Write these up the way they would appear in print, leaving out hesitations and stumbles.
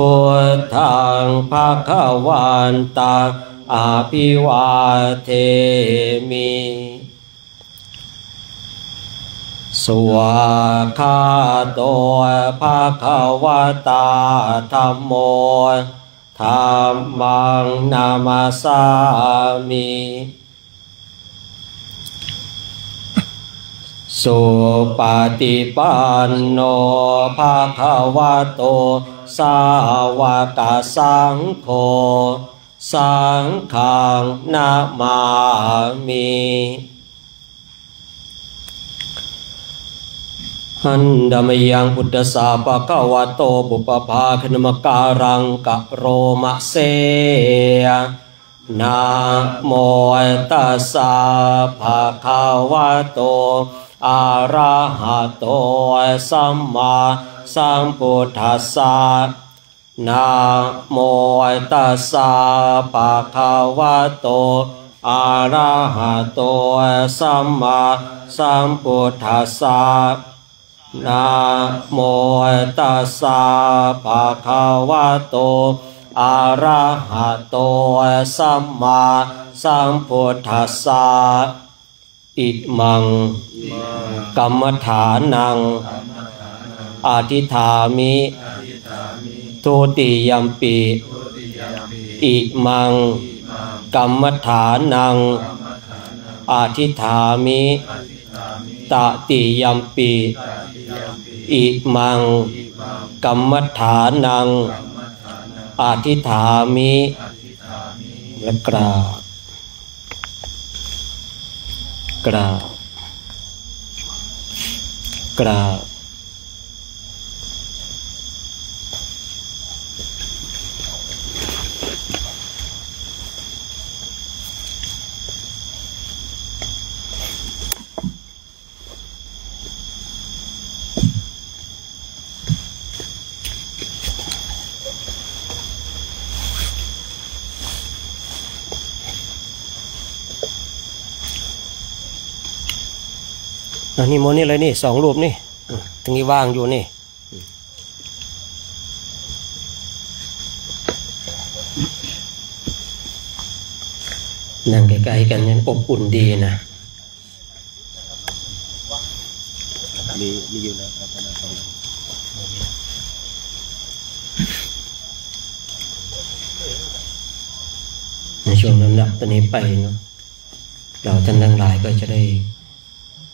พุทธังภคววันตังอภิวาเทมิสวากขาโตภควตาธัมโมธัมมังนามัสสามิสุปฏิปันโนภควโตสาวกสังโฆสังฆังนะมามิหันดามยังพุทธสาภะคะวะโตบุปภาคณมการังกะโรมะเสนะโมตัสสะภะคะวะโตอะระหะโตสัมมาสัมพุทธัสสะนะโมตัสสะภะคะวะโตอะระหะโตสัมมาสัมพุทธัสสะนะโมตัสสะภะคะวะโตอะระหะโตสัมมาสัมพุทธัสสะอิมังกัมมฐานังอธิฐามิทุติยัมปิอิมังกัมมฐานังอธิฐามิตติยัมปิอิมังกัมมฐานังอธิฐามิและกราบกราบกราบนี่โมนี่เลยนี่2 รูปนี่ตรงนี้ว่างอยู่นี่นั่งใกล้ๆกันเนี่ยอบอุ่นดีนะมีอยู่แล้วครับในช่วงน้ำหนักตอนนี้ไปเนาะเราท่านทั้งหลายก็จะได้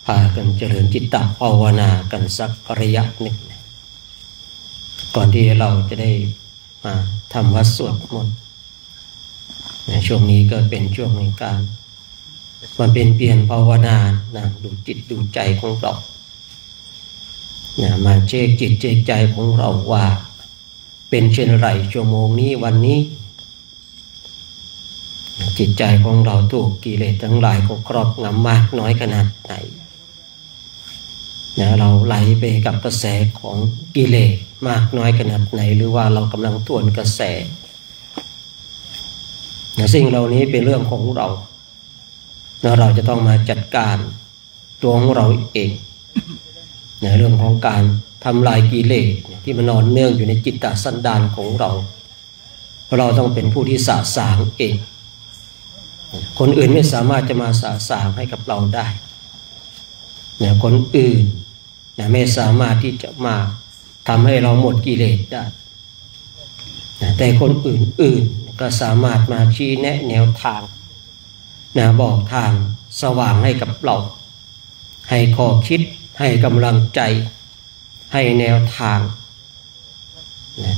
พากันเจริญจิตตภาวนากันสักระยะหนึ่งก่อนที่เราจะได้มาทำวัดสวดมนต์ในช่วงนี้ก็เป็นช่วงในการมันเป็นเปลี่ยนภาวนานะดูจิตดูใจของเรามาเช็คจิตเช็คใจของเราว่าเป็นเช่นไรชั่วโมงนี้วันนี้จิตใจของเราถูกกิเลสทั้งหลายก็ครอบงำมากน้อยขนาดไหนเราไหลไปกับกระแสของกิเลสมากน้อยขนาดไหนหรือว่าเรากำลังทวนกระแสสิ่งเหล่านี้เป็นเรื่องของเราเราจะต้องมาจัดการตัวของเราเองในเรื่องของการทำลายกิเลสที่มันนอนเนื่องอยู่ในจิตตสันดานของเราเราต้องเป็นผู้ที่สะสางเองคนอื่นไม่สามารถจะมาสะสางให้กับเราได้คนอื่นไม่สามารถที่จะมาทำให้เราหมดกิเลสได้แต่คนอื่นก็สามารถมาชี้แนะแนวทางบอกทางสว่างให้กับเราให้ข้อคิดให้กำลังใจให้แนวทาง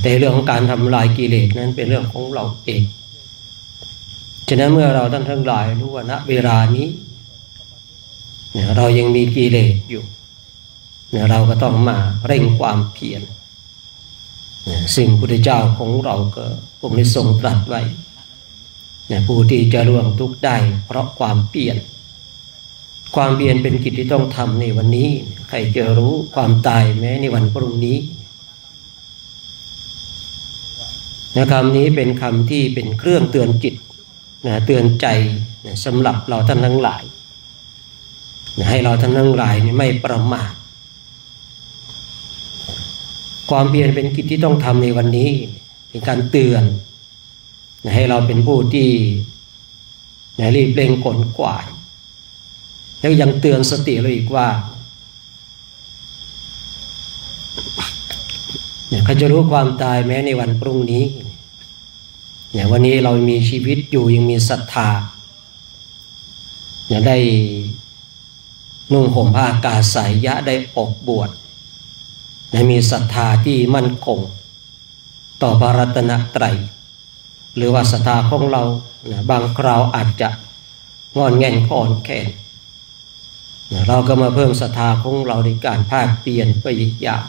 แต่เรื่องของการทำลายกิเลสนั้นเป็นเรื่องของเราเองฉะนั้นเมื่อเราท่านทั้งหลายรู้ว่าณเวลานี้เรายังมีกิเลสอยู่เราก็ต้องมาเร่งความเพียรสิ่งพุทธเจ้าของเราก็ผมได้ทรงตรัสไว้ผู้ที่จะล่วงทุกข์ได้เพราะความเพียรเป็นกิจที่ต้องทำในวันนี้ใครจะรู้ความตายแม้ในวันพรุ่งนี้คำนี้เป็นคำที่เป็นเครื่องเตือนจิตเตือนใจสำหรับเราท่านทั้งหลายให้เราท่านทั้งหลายไม่ประมาทความเพียรเป็นกิจที่ต้องทำในวันนี้ เป็นการเตือนให้เราเป็นผู้ที่รีบเร่งขนขวายแล้วยังเตือนสติเราอีกว่าเขาจะรู้ความตายแม้ในวันพรุ่งนี้วันนี้เรามีชีวิตอยู่ยังมีศรัทธาได้นุ่งห่มผ้ากาสายยะได้ออกบวชมีศรัทธาที่มั่นคงต่อพระรัตนตรัยหรือว่าศรัทธาของเราบางคราวอาจจะงอนแง่นอ่อนแขนเราก็มาเพิ่มศรัทธาของเราในการภาคเปลี่ยนไปอีกอย่าง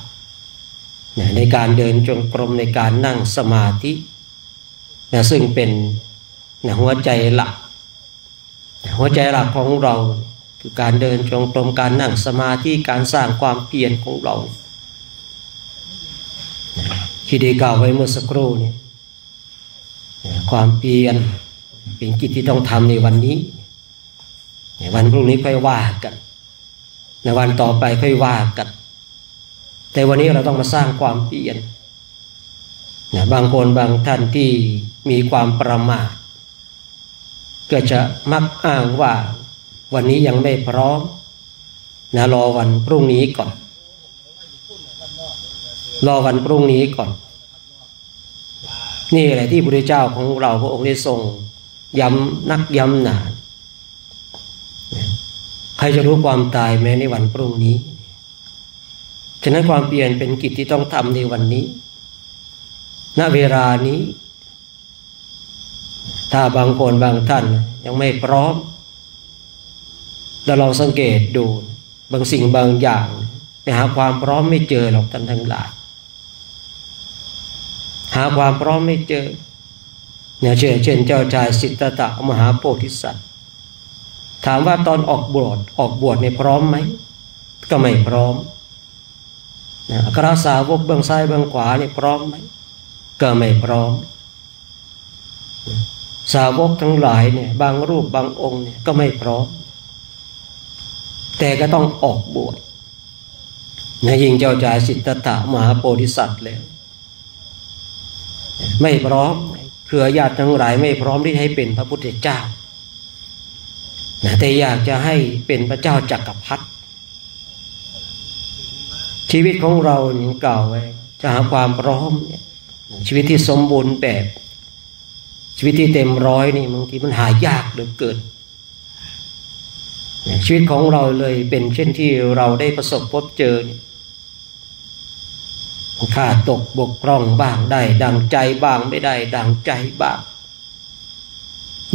ในการเดินจงกรมในการนั่งสมาธิซึ่งเป็นหัวใจหลักของเราคือการเดินจงกรมการนั่งสมาธิการสร้างความเพียรของเราที่ได้กล่าวไว้เมื่อสักครู่นี้ความเพียรเป็นกิจที่ต้องทำในวันนี้วันพรุ่งนี้ค่อยว่ากันในวันต่อไปค่อยว่ากันแต่วันนี้เราต้องมาสร้างความเพียรบางคนบางท่านที่มีความประมาทก็จะมักอ้างว่าวันนี้ยังไม่พร้อมรอวันพรุ่งนี้ก่อนรอวันพรุ่งนี้ก่อนนี่แหละที่พระพุทธเจ้าของเราพระองค์ได้ทรงย้ำนักย้ำหนาใครจะรู้ความตายแม้ในวันพรุ่งนี้ฉะนั้นความเปลี่ยนเป็นกิจที่ต้องทำในวันนี้ณเวลานี้ถ้าบางคนบางท่านยังไม่พร้อมเราลองสังเกตดูบางสิ่งบางอย่างไปหาความพร้อมไม่เจอหรอกท่านทั้งหลายหาความพร้อมไม่เจอเช่นเจ้าชายสิทธัตถะมหาโพธิสัตว์ถามว่าตอนออกบวชเนี่ยพร้อมไหมก็ไม่พร้อมอัครสาวกเบื้องซ้ายเบื้องขวาเนี่ยพร้อมไหมก็ไม่พร้อมสาวกทั้งหลายเนี่ยบางรูปบางองค์เนี่ยก็ไม่พร้อมแต่ก็ต้องออกบวชยิ่งเจ้าชายสิทธัตถะมหาโพธิสัตว์แล้วไม่พร้อมเครือญาติทั้งหลายไม่พร้อมที่ให้เป็นพระพุทธเจ้าแต่อยากจะให้เป็นพระเจ้าจักรพรรดิชีวิตของเราอย่างกล่าวไว้จะหาความพร้อมชีวิตที่สมบูรณ์แบบชีวิตที่เต็มร้อยนี่บางทีมันหายากเหลือเกินชีวิตของเราเลยเป็นเช่นที่เราได้ประสบพบเจอขาดตกบกพร่องบ้างได้ดังใจบ้างไม่ได้ดังใจบ้าง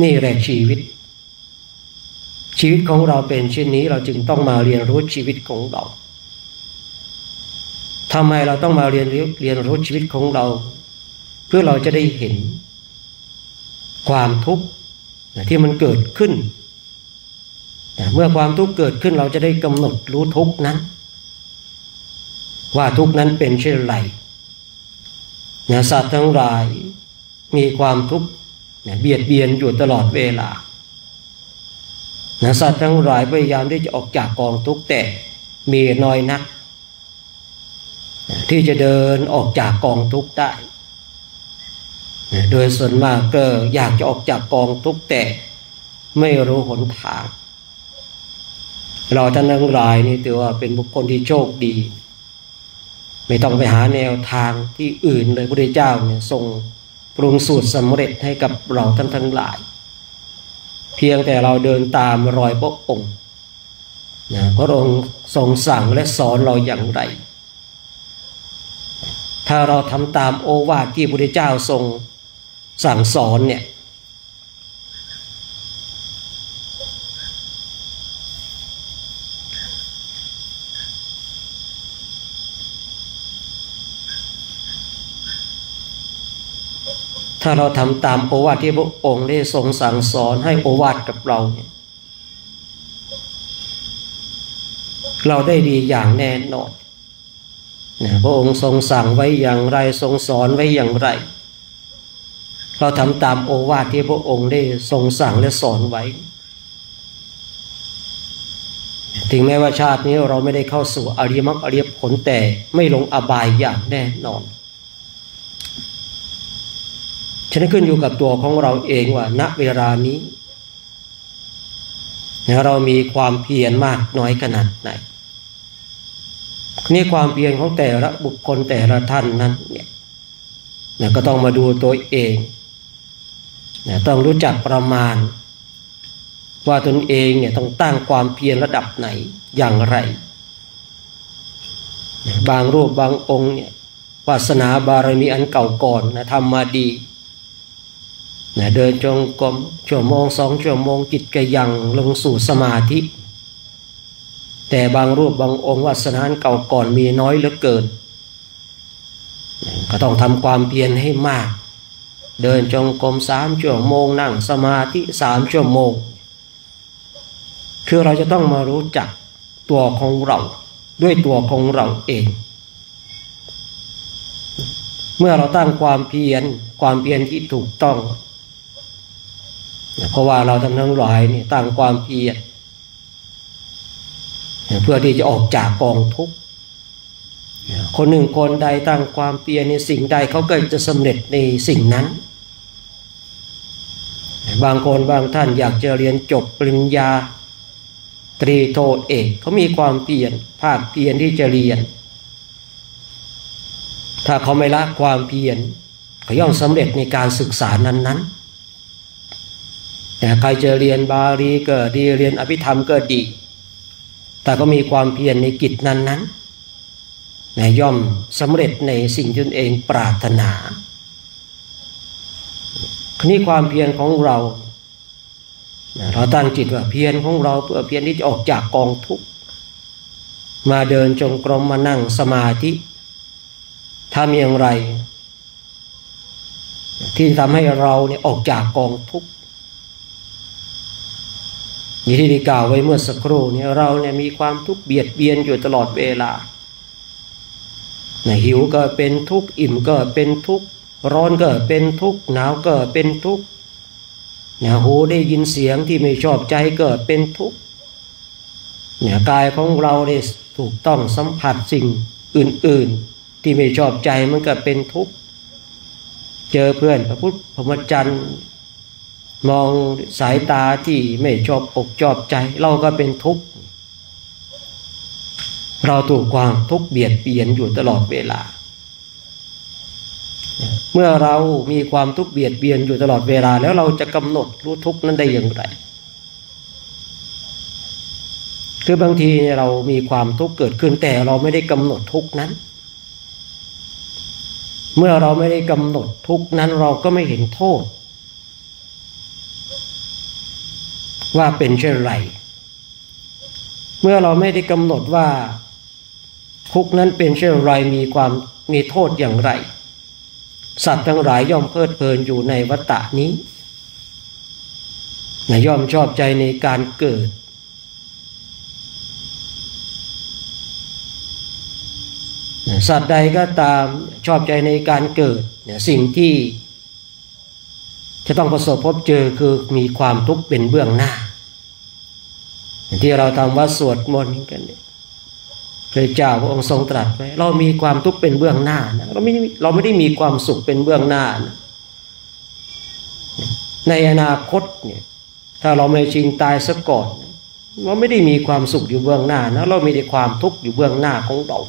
นี่แหละชีวิตของเราเป็นเช่นนี้เราจึงต้องมาเรียนรู้ชีวิตของเราทำไมเราต้องมาเรียนรู้ชีวิตของเราเพื่อเราจะได้เห็นความทุกข์ที่มันเกิดขึ้นเมื่อความทุกข์เกิดขึ้นเราจะได้กำหนดรู้ทุกข์นั้นว่าทุกข์นั้นเป็นเช่นไรสัตว์ทั้งหลายมีความทุกข์เบียดเบียนอยู่ตลอดเวลาสัตว์ทั้งหลายพยายามที่จะออกจากกองทุกข์แต่มีน้อยนักที่จะเดินออกจากกองทุกข์ได้โดยส่วนมากก็อยากจะออกจากกองทุกข์แต่ไม่รู้หนทางเราท่านทั้งหลายนี่ถือว่าเป็นบุคคลที่โชคดีไม่ต้องไปหาแนวทางที่อื่นเลยพระพุทธเจ้าเนี่ยทรงปรุงสูตรสำเร็จให้กับเราท่านทั้งหลายเพียงแต่เราเดินตามรอยพระองค์พระองค์ทรงสั่งและสอนเราอย่างไรถ้าเราทำตามโอวาทที่พระพุทธเจ้าทรงสั่งสอนเนี่ยถ้าเราทำตามโอวาทที่พระองค์ได้ทรงสั่งสอนให้โอวาทกับเราเนี่ยเราได้ดีอย่างแน่นอนพระองค์ทรงสั่งไว้อย่างไรทรงสอนไว้อย่างไรเราทำตามโอวาทที่พระองค์ได้ทรงสั่งและสอนไว้ถึงแม้ว่าชาตินี้เราไม่ได้เข้าสู่อริยมรรคอริยผลแต่ไม่ลงอบายอย่างแน่นอน ฉะนั้นขึ้นอยู่กับตัวของเราเองว่าณเวลานี้เรามีความเพียรมากน้อยขนาดไหนนี่ความเพียรของแต่ละบุคคลแต่ละท่านนั้นเนี่ยก็ต้องมาดูตัวเองต้องรู้จักประมาณว่าตนเองเนี่ยต้องตั้งความเพียรระดับไหนอย่างไรบางรูปบางองค์เนี่ยวาสนาบารมีอันเก่าก่อนทำมาดีเดินจงกรมชั่วโมง2 ชั่วโมงจิตก็ยังลงสู่สมาธิแต่บางรูปบางองค์วาสนาอันเก่าก่อนมีน้อยเหลือเกินก็ต้องทำความเพียรให้มากเดินจงกรม3 ชั่วโมงนั่งสมาธิ3 ชั่วโมงคือเราจะต้องมารู้จักตัวของเราด้วยตัวของเราเองเมื่อเราตั้งความเพียรที่ถูกต้องเพราะว่าเราทั้งหลายนี่ตั้งความเพียรเพื่อที่จะออกจากกองทุกข์คนหนึ่งคนใดตั้งความเพียรในสิ่งใดเขาก็จะสำเร็จในสิ่งนั้นบางคนบางท่านอยากจะเรียนจบปริญญาตรีโทเอกเขามีความเพียรภาคเพียรที่จะเรียนถ้าเขาไม่ละความเพียรเขาย่อมสำเร็จในการศึกษานั้นๆแต่ใครจะเรียนบาลีก็ดีเรียนอภิธรรมก็ดีแต่ก็มีความเพียรในกิจนั้นๆย่อมสำเร็จในสิ่งที่ตนเองปรารถนานี่ความเพียรของเราตั้งจิตว่าเพียรของเราเพื่อเพียรที่จะออกจากกองทุกข์มาเดินจงกรมมานั่งสมาธิทำอย่างไรที่ทำให้เราเนี่ยออกจากกองทุกข์อย่างที่ได้กล่าวไว้เมื่อสักครู่เนี่ยเราเนี่ยมีความทุกข์เบียดเบียนอยู่ตลอดเวลาหิวก็เป็นทุกข์อิ่มก็เป็นทุกข์ร้อนก็เป็นทุกข์หนาวก็เป็นทุกข์หูได้ยินเสียงที่ไม่ชอบใจก็เป็นทุกข์กายของเราได้ถูกต้องสัมผัสสิ่งอื่นๆที่ไม่ชอบใจมันก็เป็นทุกข์เจอเพื่อนพระพุทธพรหมจรรย์มองสายตาที่ไม่ชอบอกชอบใจเราก็เป็นทุกข์เราถูกความทุกข์เบียดเบียนอยู่ตลอดเวลาเมื่อเรามีความทุกข์เบียดเบียนอยู่ตลอดเวลาแล้วเราจะกำหนดรู้ทุกข์นั้นได้อย่างไรคือบางทีเรามีความทุกข์เกิดขึ้นแต่เราไม่ได้กำหนดทุกข์นั้นเมื่อเราไม่ได้กำหนดทุกข์นั้นเราก็ไม่เห็นโทษว่าเป็นเช่นไรเมื่อเราไม่ได้กำหนดว่าทุกข์นั้นเป็นเช่นไรมีโทษอย่างไรสัตว์ทั้งหลายย่อมเพลิดเพลินอยู่ในวัฏฏะนี้ย่อมชอบใจในการเกิดสัตว์ใดก็ตามชอบใจในการเกิดสิ่งที่จะต้องประสบพบเจอคือมีความทุกข์เป็นเบื้องหน้าที่เราทำวัดสวดมนต์กันพระเจ้าพระองค์ทรงตรัสไว้เรามีความทุกข์เป็นเบื้องหน้านะเราไม่ได้มีความสุขเป็นเบื้องหน้านะในอนาคตเนี่ยถ้าเราไม่ชิงตายซะก่อนเราไม่ได้มีความสุขอยู่เบื้องหน้านะเรามีแต่ความทุกข์อยู่เบื้องหน้าของเรา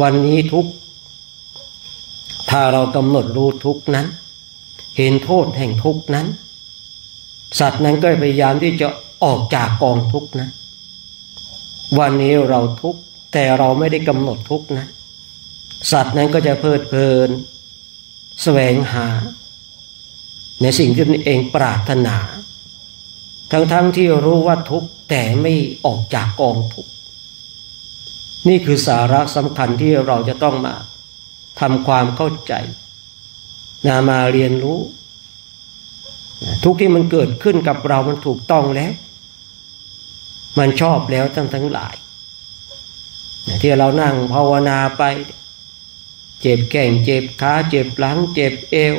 วันนี้ทุกข์ถ้าเรากำหนดรู้ทุกข์นั้นเห็นโทษแห่งทุกข์นั้นสัตว์นั้นก็พยายามที่จะออกจากกองทุกข์นะวันนี้เราทุกข์แต่เราไม่ได้กำหนดทุกข์นะสัตว์นั้นก็จะเพลิดเพลินแสวงหาในสิ่งที่ตนเองปรารถนาทั้งที่รู้ว่าทุกข์แต่ไม่ออกจากกองทุกข์นี่คือสาระสำคัญที่เราจะต้องมาทำความเข้าใจมาเรียนรู้ทุกที่มันเกิดขึ้นกับเรามันถูกต้องแล้วมันชอบแล้วทั้งหลายที่เรานั่งภาวนาไปเจ็บแข้งเจ็บขาเจ็บหลังเจ็บเอว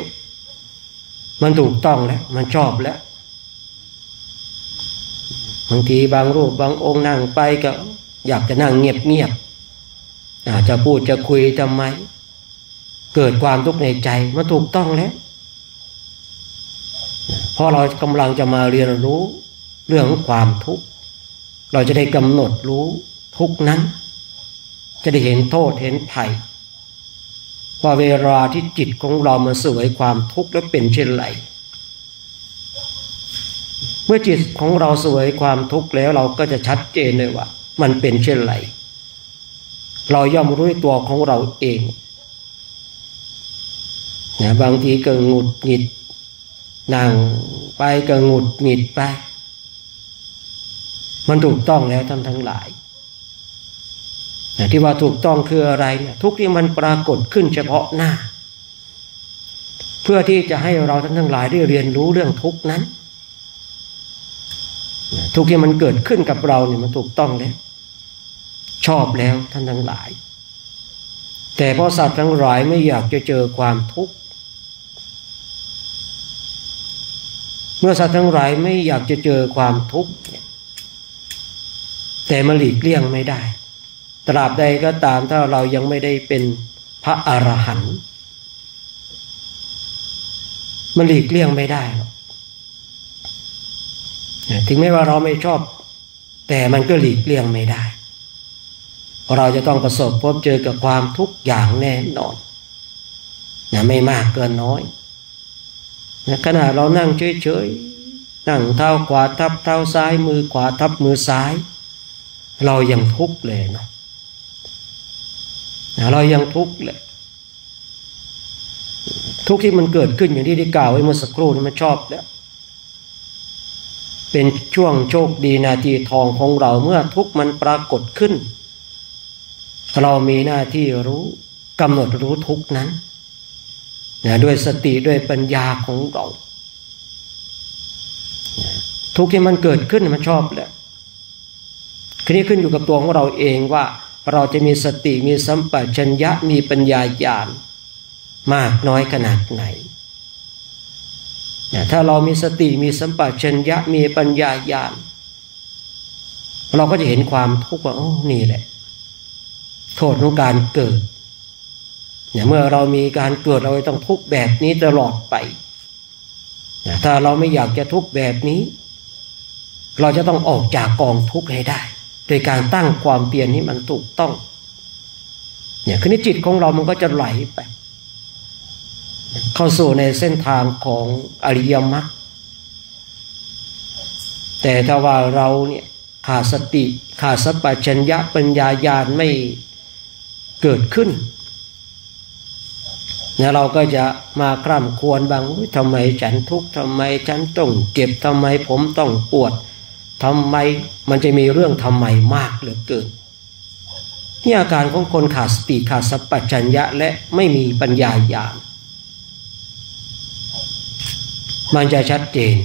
มันถูกต้องแล้วมันชอบแล้วบางทีบางรูปบางองค์นั่งไปก็อยากจะนั่งเงียบ จะพูดจะคุยทำไมเกิดความทุกข์ในใจมันถูกต้องแล้วเพราะเรากำลังจะมาเรียนรู้เรื่องของความทุกข์เราจะได้กำหนดรู้ทุกข์นั้นจะได้เห็นโทษเห็นภัยว่าเวลาที่จิตของเรามาเสวยความทุกข์แล้วเป็นเช่นไรเมื่อจิตของเราเสวยความทุกข์แล้วเราก็จะชัดเจนเลยว่ามันเป็นเช่นไรเราย่อมรู้ตัวของเราเองนะบางทีก็หงุดหงิดนั่งไปก็หงุดหงิดไปมันถูกต้องแล้วท่านทั้งหลายนะที่ว่าถูกต้องคืออะไรเนี่ยทุกที่มันปรากฏขึ้นเฉพาะหน้าเพื่อที่จะให้เราท่านทั้งหลายได้เรียนรู้เรื่องทุกนั้นทุกที่มันเกิดขึ้นกับเราเนี่ยมันถูกต้องแล้วชอบแล้วท่านทั้งหลายแต่เพราะสัตว์ทั้งหลายไม่อยากจะเจอความทุกข์เมื่อสัตว์ทั้งหลายไม่อยากจะเจอความทุกข์แต่มันหลีกเลี่ยงไม่ได้ตราบใดก็ตามถ้าเรายังไม่ได้เป็นพระอรหันต์มันหลีกเลี่ยงไม่ได้หรอกถึงแม้ว่าเราไม่ชอบแต่มันก็หลีกเลี่ยงไม่ได้เราจะต้องประสบพบเจอกับความทุกข์อย่างแน่นอนไม่มากเกินน้อยขณะเรานั่งเฉยๆนั่งเท้าขวาทับเท้าซ้ายมือขวาทับมือซ้ายเรายังทุกข์เลยเนาะเรายังทุกข์เลยทุกข์ที่มันเกิดขึ้นอย่างที่ได้กล่าวไว้เมื่อสักครู่นี้มันชอบแล้วเป็นช่วงโชคดีนาทีทองของเราเมื่อทุกข์มันปรากฏขึ้นเรามีหน้าที่รู้กำหนดรู้ทุกข์นั้นด้วยสติด้วยปัญญาของเราทุกข์ที่มันเกิดขึ้นมันชอบแหละทีนี้ขึ้นอยู่กับตัวของเราเองว่าเราจะมีสติมีสัมปชัญญะมีปัญญาญาณมากน้อยขนาดไหนถ้าเรามีสติมีสัมปชัญญะมีปัญญาญาณเราก็จะเห็นความทุกข์ว่าโอ้นี่แหละโทษของการเกิดเมื่อเรามีการเกิดเราต้องทุกข์แบบนี้ตลอดไปถ้าเราไม่อยากจะทุกข์แบบนี้เราจะต้องออกจากกองทุกข์ให้ได้โดยการตั้งความเปลี่ยนให้มันถูกต้องคือจิตของเรามันก็จะไหลไปเข้าสู่ในเส้นทางของอริยมรรคแต่ถ้าว่าเราเนี่ยขาดสติขาดสัมปชัญญะปัญญาญาณไม่เกิดขึ้นเราก็จะมาคร่ำครวญบางทำไมฉันทุกข์ทำไมฉันต้องเจ็บทำไมผมต้องปวดทำไมมันจะมีเรื่องทำไมมากเหลือเกินนี่อาการของคนขาดสติขาดสัมปชัญญะและไม่มีปัญญาญาณมันจะชัดเจน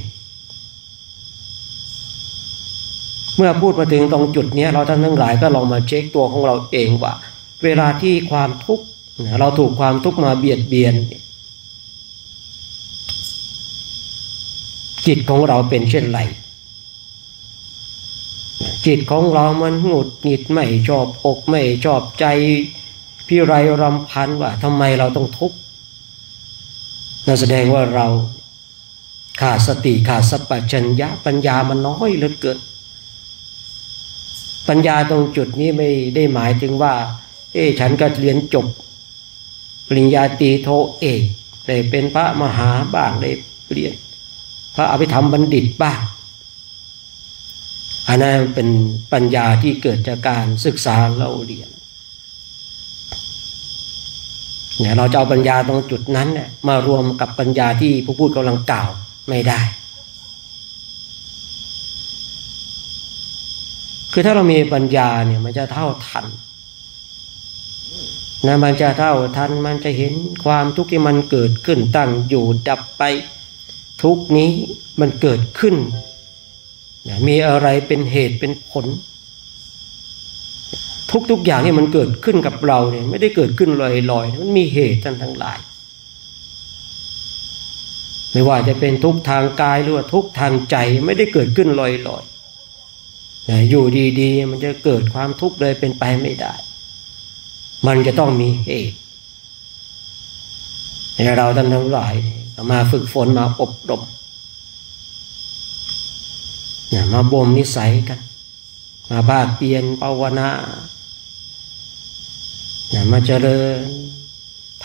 เมื่อพูดมาถึงตรงจุดนี้เราท่านทั้งหลายก็ลองมาเช็คตัวของเราเองว่าเวลาที่ความทุกข์เราถูกความทุกข์มาเบียดเบียนจิตของเราเป็นเช่นไรจิตของเรามันหงุดหงิดไม่ชอบอกไม่ชอบใจพิไรรำพันว่าทำไมเราต้องทุกข์นั่นแสดงว่าเราขาดสติขาดสัมปชัญญะปัญญามันน้อยเหลือเกินปัญญาตรงจุดนี้ไม่ได้หมายถึงว่าฉันก็เรียนจบปริญญาตรีโทเอกได้เป็นพระมหาบ้างได้เรียนพระอภิธรรมบัณฑิตบ้างอันนั้นเป็นปัญญาที่เกิดจากการศึกษาเราเรียนเราจะเอาปัญญาตรงจุดนั้นเนี่ยมารวมกับปัญญาที่ผู้พูดกำลังกล่าวไม่ได้คือถ้าเรามีปัญญาเนี่ยมันจะเท่าทันมันจะเท่าทันมันจะเห็นความทุกข์ที่มันเกิดขึ้นตั้งอยู่ดับไปทุกนี้มันเกิดขึ้นมีอะไรเป็นเหตุเป็นผลทุกอย่างที่มันเกิดขึ้นกับเราเนี่ยไม่ได้เกิดขึ้นลอยๆมันมีเหตุทั้งหลายไม่ว่าจะเป็นทุกข์ทางกายหรือว่าทุกข์ทางใจไม่ได้เกิดขึ้นลอยๆอยู่ดีๆมันจะเกิดความทุกข์เลยเป็นไปไม่ได้ มันจะต้องมีเหตุให้เราท่านทั้งหลายมาฝึกฝนมาอบรมมาบ่มนิสัยกันมาภาคเพียรภาวนามาเจริญ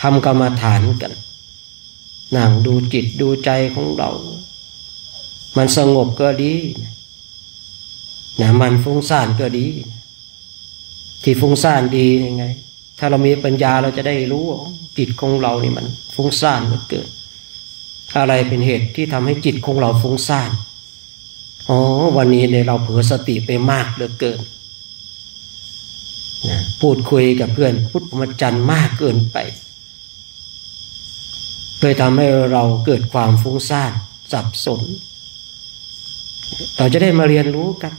ทำกรรมฐานกันนั่งดูจิตดูใจของเรามันสงบก็ดีมันฟุ้งซ่านก็ดีที่ฟุ้งซ่านดียังไงถ้าเรามีปัญญาเราจะได้รู้ว่าจิตของเรานี่มันฟุ้งซ่านเหลือเกินอะไรเป็นเหตุที่ทำให้จิตของเราฟุ้งซ่านวันนี้เนี่ยเราเผลอสติไปมากเหลือเกินพูดคุยกับเพื่อนพุทธมจรรย์มากเกินไปเลยทำให้เราเกิดความฟุ้งซ่านสับสนเราจะได้มาเรียนรู้กัน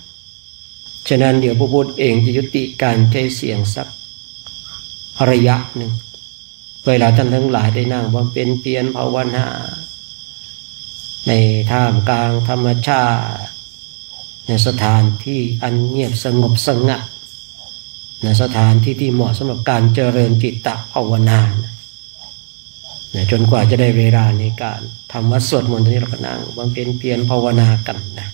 ฉะนั้นเดี๋ยวพระพุทธเองจะยุติการใช้เสียงสักระยะหนึ่งเพื่อเราท่านทั้งหลายได้นั่งบำเพ็ญเพียรภาวนาในท่ามกลางธรรมชาติในสถานที่อันเงียบสงบสงัดในสถานที่ที่เหมาะสำหรับการเจริญจิตตภาวนาจนกว่าจะได้เวลาในการทำวัดสวดมนต์นี้เราก็นั่งบำเพ็ญเพียรภาวนากันนะ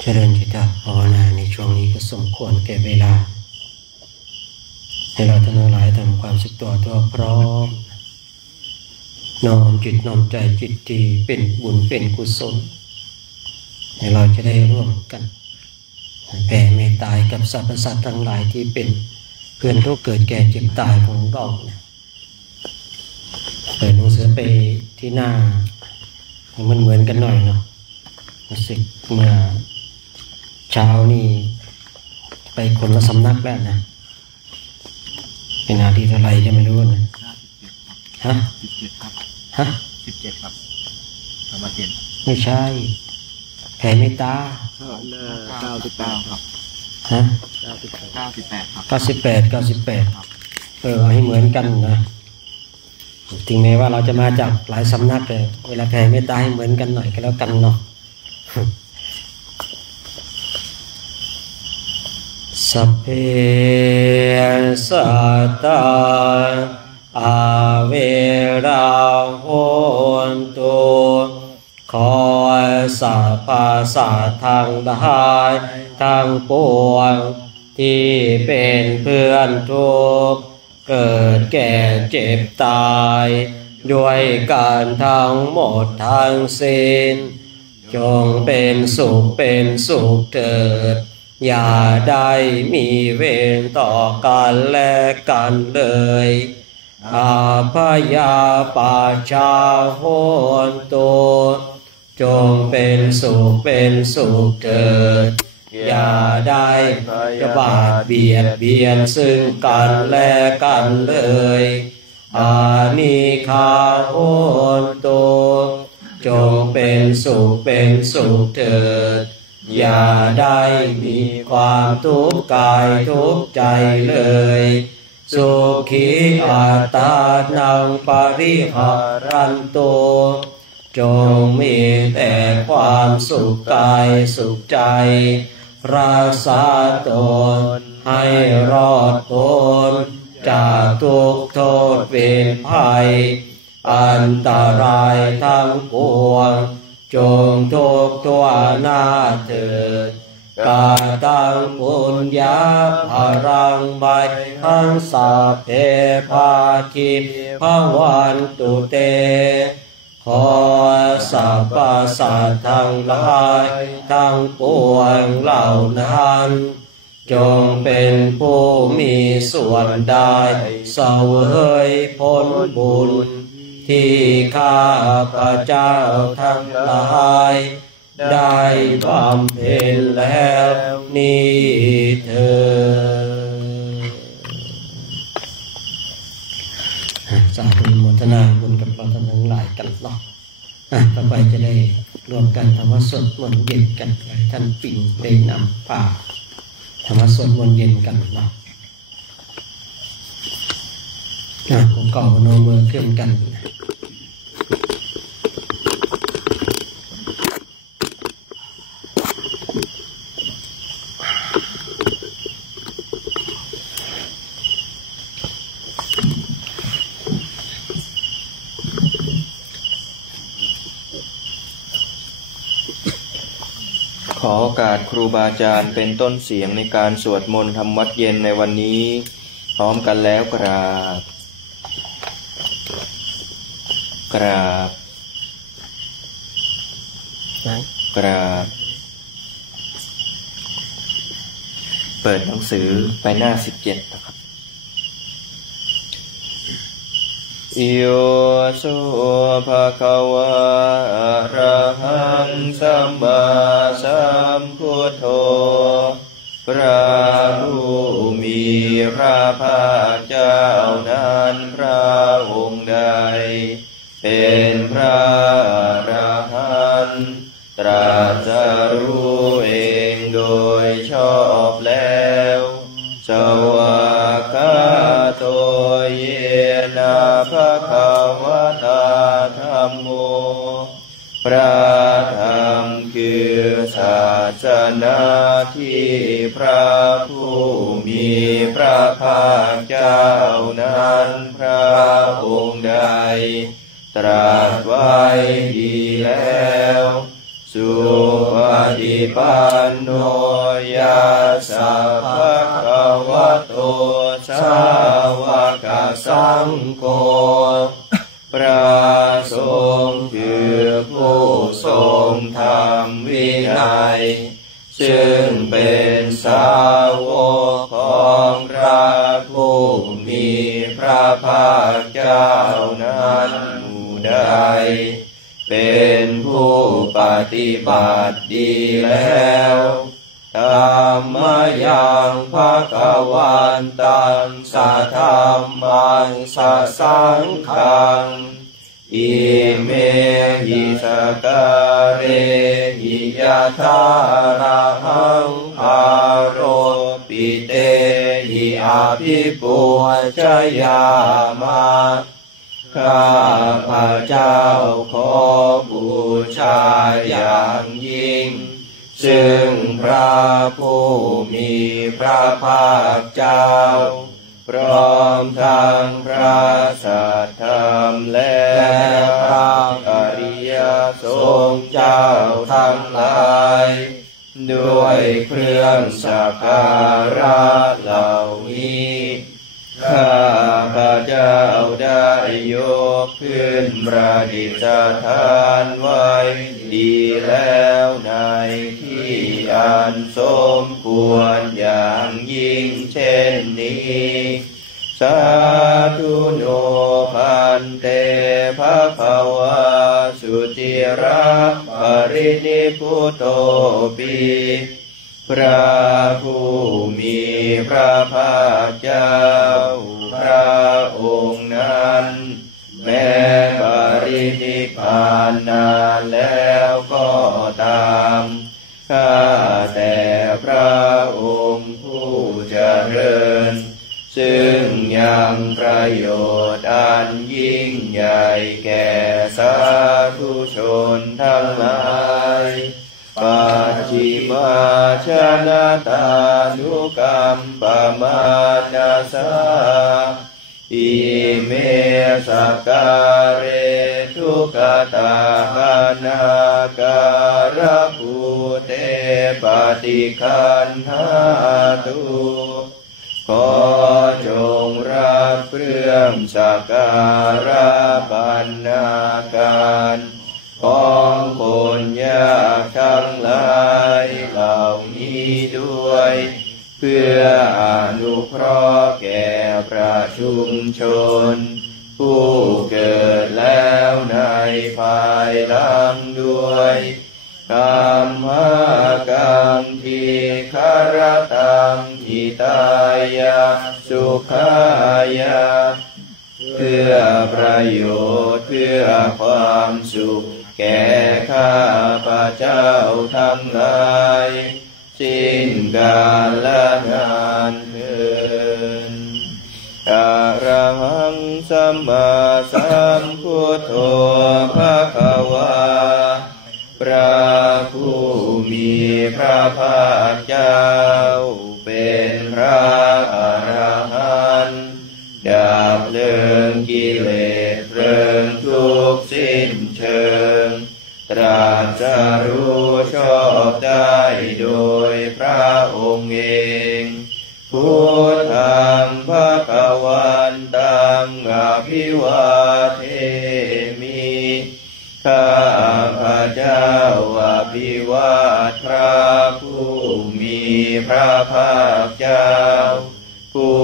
เจริญจิตภาวนาในช่วงนี้ก็สมควรแก่เวลาให้เราทั้งหลายทำความสึกตัวพร้อมน้อมจิตน้อมใจจิตดีเป็นบุญเป็นกุศลให้เราจะได้ร่วมกันแผ่เมตตากับสรรพสัตว์ทั้งหลายที่เป็นเพื่อนทุกข์เกิดแก่เจ็บตายของเราเปิดหนังสือไปที่หน้ามันเหมือนกันหน่อยเนาะรู้สึกเมื่อเช้านี่ไปคนละสำนักแล้วนะเป็นนาทีเท่าไรจะไม่รู้นะฮะ17ครับฮะ17ครับธรรมเจนไม่ใช่แผ่เมตตา98ครับฮะ98ครับ98เอาให้เหมือนกันนะถึงแม้ว่าเราจะมาจากหลายสำนักแต่เวลาแผ่เมตตาให้เหมือนกันหน่อยก็แล้วกันเนาะสัพเพสัตตาอาเวราโหนตุขอสัพพสัตว์ทั้งหลายทั้งปวงที่เป็นเพื่อนทุกข์เกิดแก่เจ็บตายด้วยการทั้งหมดทั้งสิ้นจงเป็นสุขเถิดอย่าได้มีเวรต่อกันและกันเลยอาพยาปาชาโหนตุจงเป็นสุขเถิดอย่าได้จะบาดเบียดเบียนซึ่งกันและกันเลยอานิคาโหนตุจงเป็นสุขเถิดอย่าได้มีความทุกข์กายทุกข์ใจเลยสุขีอัตตานังปริหารันตุจงมีแต่ความสุขกายสุขใจรักษาตนให้รอดพ้นจากทุกข์โทษเวรภัยอันตรายทั้งปวงจงทุกข์ทั่วหน้าเถิดกาตังปุญญาภรังใบทังสัพเพภาคิภวันตุเตขอสัพพสัตว์ทั้งหลายทั้งปวงเหล่านั้นจงเป็นผู้มีส่วนได้เสวยผลบุญที่ข้าพเจ้าทั้งหลายได้บำเพ็ญแล้วนี้เถิดสาธุโมทนาบุญกับเราทั้งหลายกันเนาะต่อไปจะได้ร่วมกันธรรมสวดมนต์เย็นกันท่านปิ่งได้นำป่าธรรมสวดมนต์เย็นกันเนาะผมก่อโนมือขึ้นกันขอโอกาสครูบาอาจารย์เป็นต้นเสียงในการสวดมนต์ทำวัดเย็นในวันนี้พร้อมกันแล้วกราบกราบกราบเปิดหนังสือไปหน้า17นะครับ โยโสภะคะวะอะระหังสัมมาสัมพุทโธพระผู้มีพระภาคเจ้านั้นพระองค์ใดเป็นพระอรหันต์ตรัสรู้เองโดยชอบแล้วสวากขาโตเยนะภะคะวะตาธัมโมพระธรรมคือศาสนาที่พระผู้มีพระภาคเจ้านั้นพระองค์ใดตรัสไว้ดีแล้วสุปฏิปันโนยาสัพพะคะวะโตสาวกสังโฆพระสงฆ์คือผู้ทรงธรรมวินัยซึ่งเป็นสาวกของพระผู้มีพระภาคเจ้านั้นผู้ใดเป็นผู้ปฏิบัติดีแล้วธรรมยังภคะวันตังสัทธัมมังสัสสังฆังอิเมหิสการเรหิยะทาระหังอาโรปิเตหิอาภิปุชยามาข้าพระเจ้าขอบูชาอย่างยิ่งซึ่งพระผู้มีพระภาคเจ้าพร้อมทั้งพระสัทธรรมและพระอริยสงฆ์เจ้าทั้งหลายด้วยเครื่องสักการะเหล่านี้ข้าพระเจ้าได้ยกขึ้นประดิษฐานไว้ดีแล้วในที่อันสมควรอย่างยิ่งเช่นนี้สาธุโนพันเตภคะวะสุติระปรินิพพุโตปิพระผู้มีพระภาคเจ้าพระองค์นั้นแม้ปรินิพพานนานแล้วก็ตามข้าแต่พระองค์ผู้เจริญซึ่งยังประโยชน์อันยิ่งใหญ่แก่สาธุชนทั้งหลายปัจฉิมาชนะตานุกัมปมานาสาอิเมสการเรทุกตาหานาการะภูเตปฏิคันหาตุขอจงรับเครื่องสักการะบรรณาการของคนยากทั้งหลายเหล่านี้ด้วยเพื่ออนุเคราะห์แก่ประชุมชนผู้เกิดแล้วในภายหลังด้วยกัมมะกังทีคารตังหิตายะสุขายะเพื่อประโยชน์เพื่อความสุขแก่ข้าพระเจ้าทั้งหลายสิ้นกาลและนานเทอญอะระหังสัมมาสัมพุทโธภะคะวะพระผู้มีพระภาคเจ้าเป็นพระอรหันต์ดับเพลิงกิเลสเพลิงทุกข์สิ้นเชิงตรัสรู้ชอบได้โดยพระองค์เองพุทธังภคะวันตังอภิวาเทมิข้าพระเจ้าอภิวาทพระผู้มีพระภาคเจ้าผู้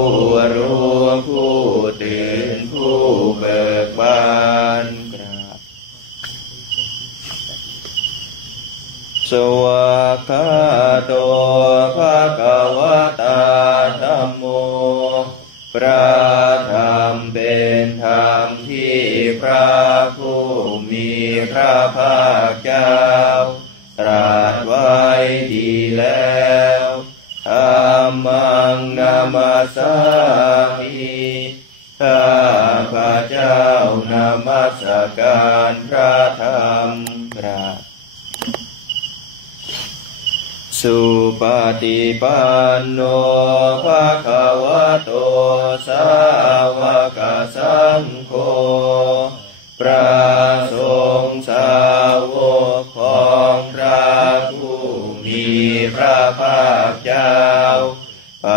รู้ผู้ตื่นผู้เบิก สวากขาโตภะคะวะตาธัมโมพระธรรมเป็นธรรมที่พระผู้มีพระภาคเจ้าตรัสไว้ดีแล้วธัมมังนามัสสามิข้าพระเจ้านมัสการพระธรรมสุปฏิปันโนภะคะวะโตสาวกสังโฆพระสงฆ์สาวกของพระผู้มีพระภาคเจ้าป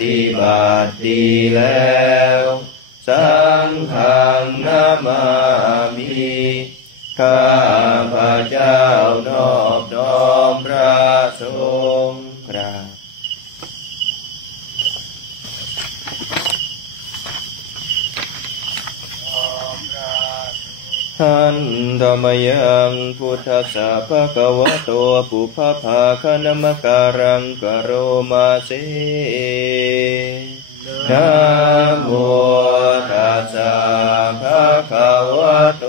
ฏิบัติดีแล้วสังฆังนามามิข้าพระเจ้านอบน้อมพระสงฆ์ท่านธรรมยังพุทธัสสะภะคะวะโตปุพพภาคะนมการังกโรมาเสนะโมตัสสะภะคะวะโต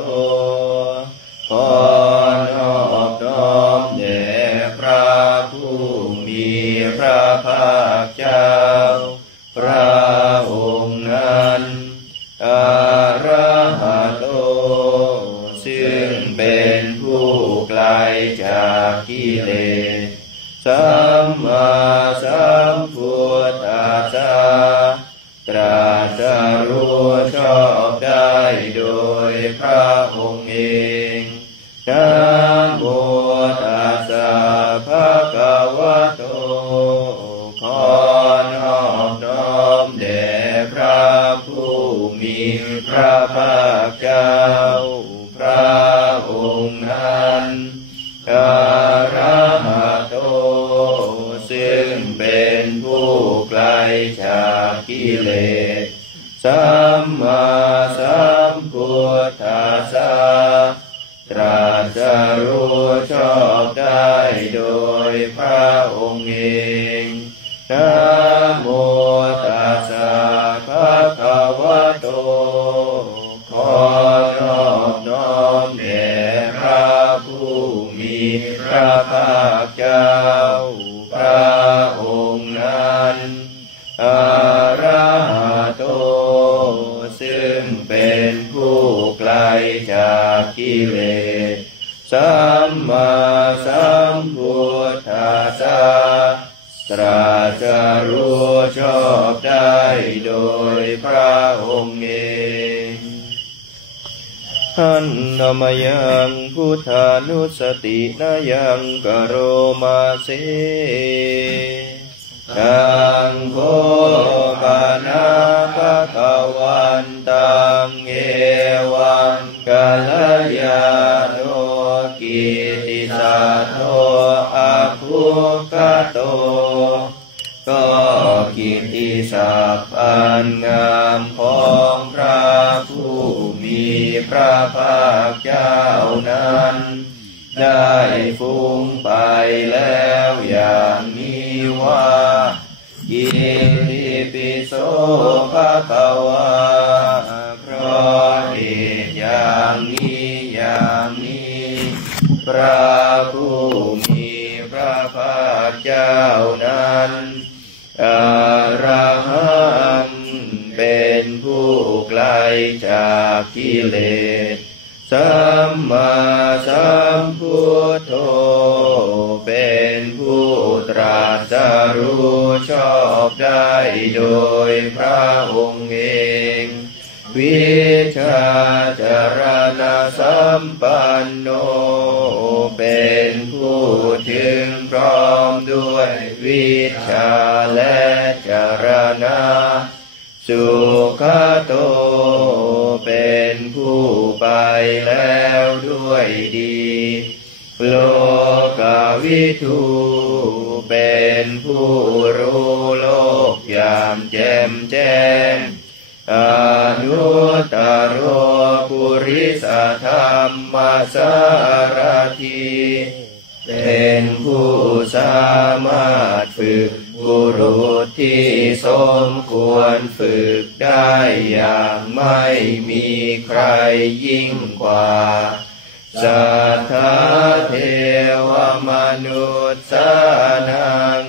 ขอนอบน้อมแด่พระผู้มีพระภาคเจ้าพระองค์นั้นอะระหะโตซึ่งเป็นผู้ไกลจากกิเลสสัมมาสัมพุทธัสสะตรัสรู้ชอบได้โดยพระองค์เองนะโมตัสสะภะคะวะโตขอนอบน้อมแด่พระผู้มีพระภาคเจ้าพระองค์นั้นอะระหะโตซึ่งเป็นผู้ไกลจากกิเลสสัมมาสัมพุทธัสสะตรัสรู้ชอบได้โดยพระองค์เองนะโมตัสสะภะคะวะโตขอนอบน้อมแด่พระผู้มีพระภาคเจ้าพระองค์นั้นอะระหะโตซึ่งเป็นผู้ไกลจากกิเลสสัมมาสัมพุทธัสสะตรัสรู้ชอบได้โดยพระองค์เองท่านธรรมยังพุทธานุสตินายังกโรมาเสตังโฆปะนะภะคะวันตังเอวังกัลยาโนกิติสัตโตอะภุคโตก็กิตติศัพท์อันงามของพระผู้มีพระภาคเจ้านั้นได้ฟุ้งไปแล้วอย่างนี้ว่าอิติปิโสภะคะวะเพราะเหตุอย่างนี้อย่างนี้พระผู้มีพระภาคเจ้านั้นอะระหังเป็นผู้ไกลจากกิเลสสัมมาสัมพุทโธเป็นผู้ตรัสรู้ชอบได้โดยพระองค์เองวิชาจารณสัมปันโนเป็นผู้ถึงพร้อมด้วยวิชาและจารณะสุขโตเป็นผู้ไปแล้วด้วยดีโลกวิทูเป็นผู้รู้โลกอย่างแจ่มแจ้งอนุตตรปุริสธรรมสารถีเ เป็นผู้สามารถฝึกบุรุษที่สมควรฝึกได้อย่างไม่มีใครยิ่งกว่าสัทธาเทวมนุษย์สานัง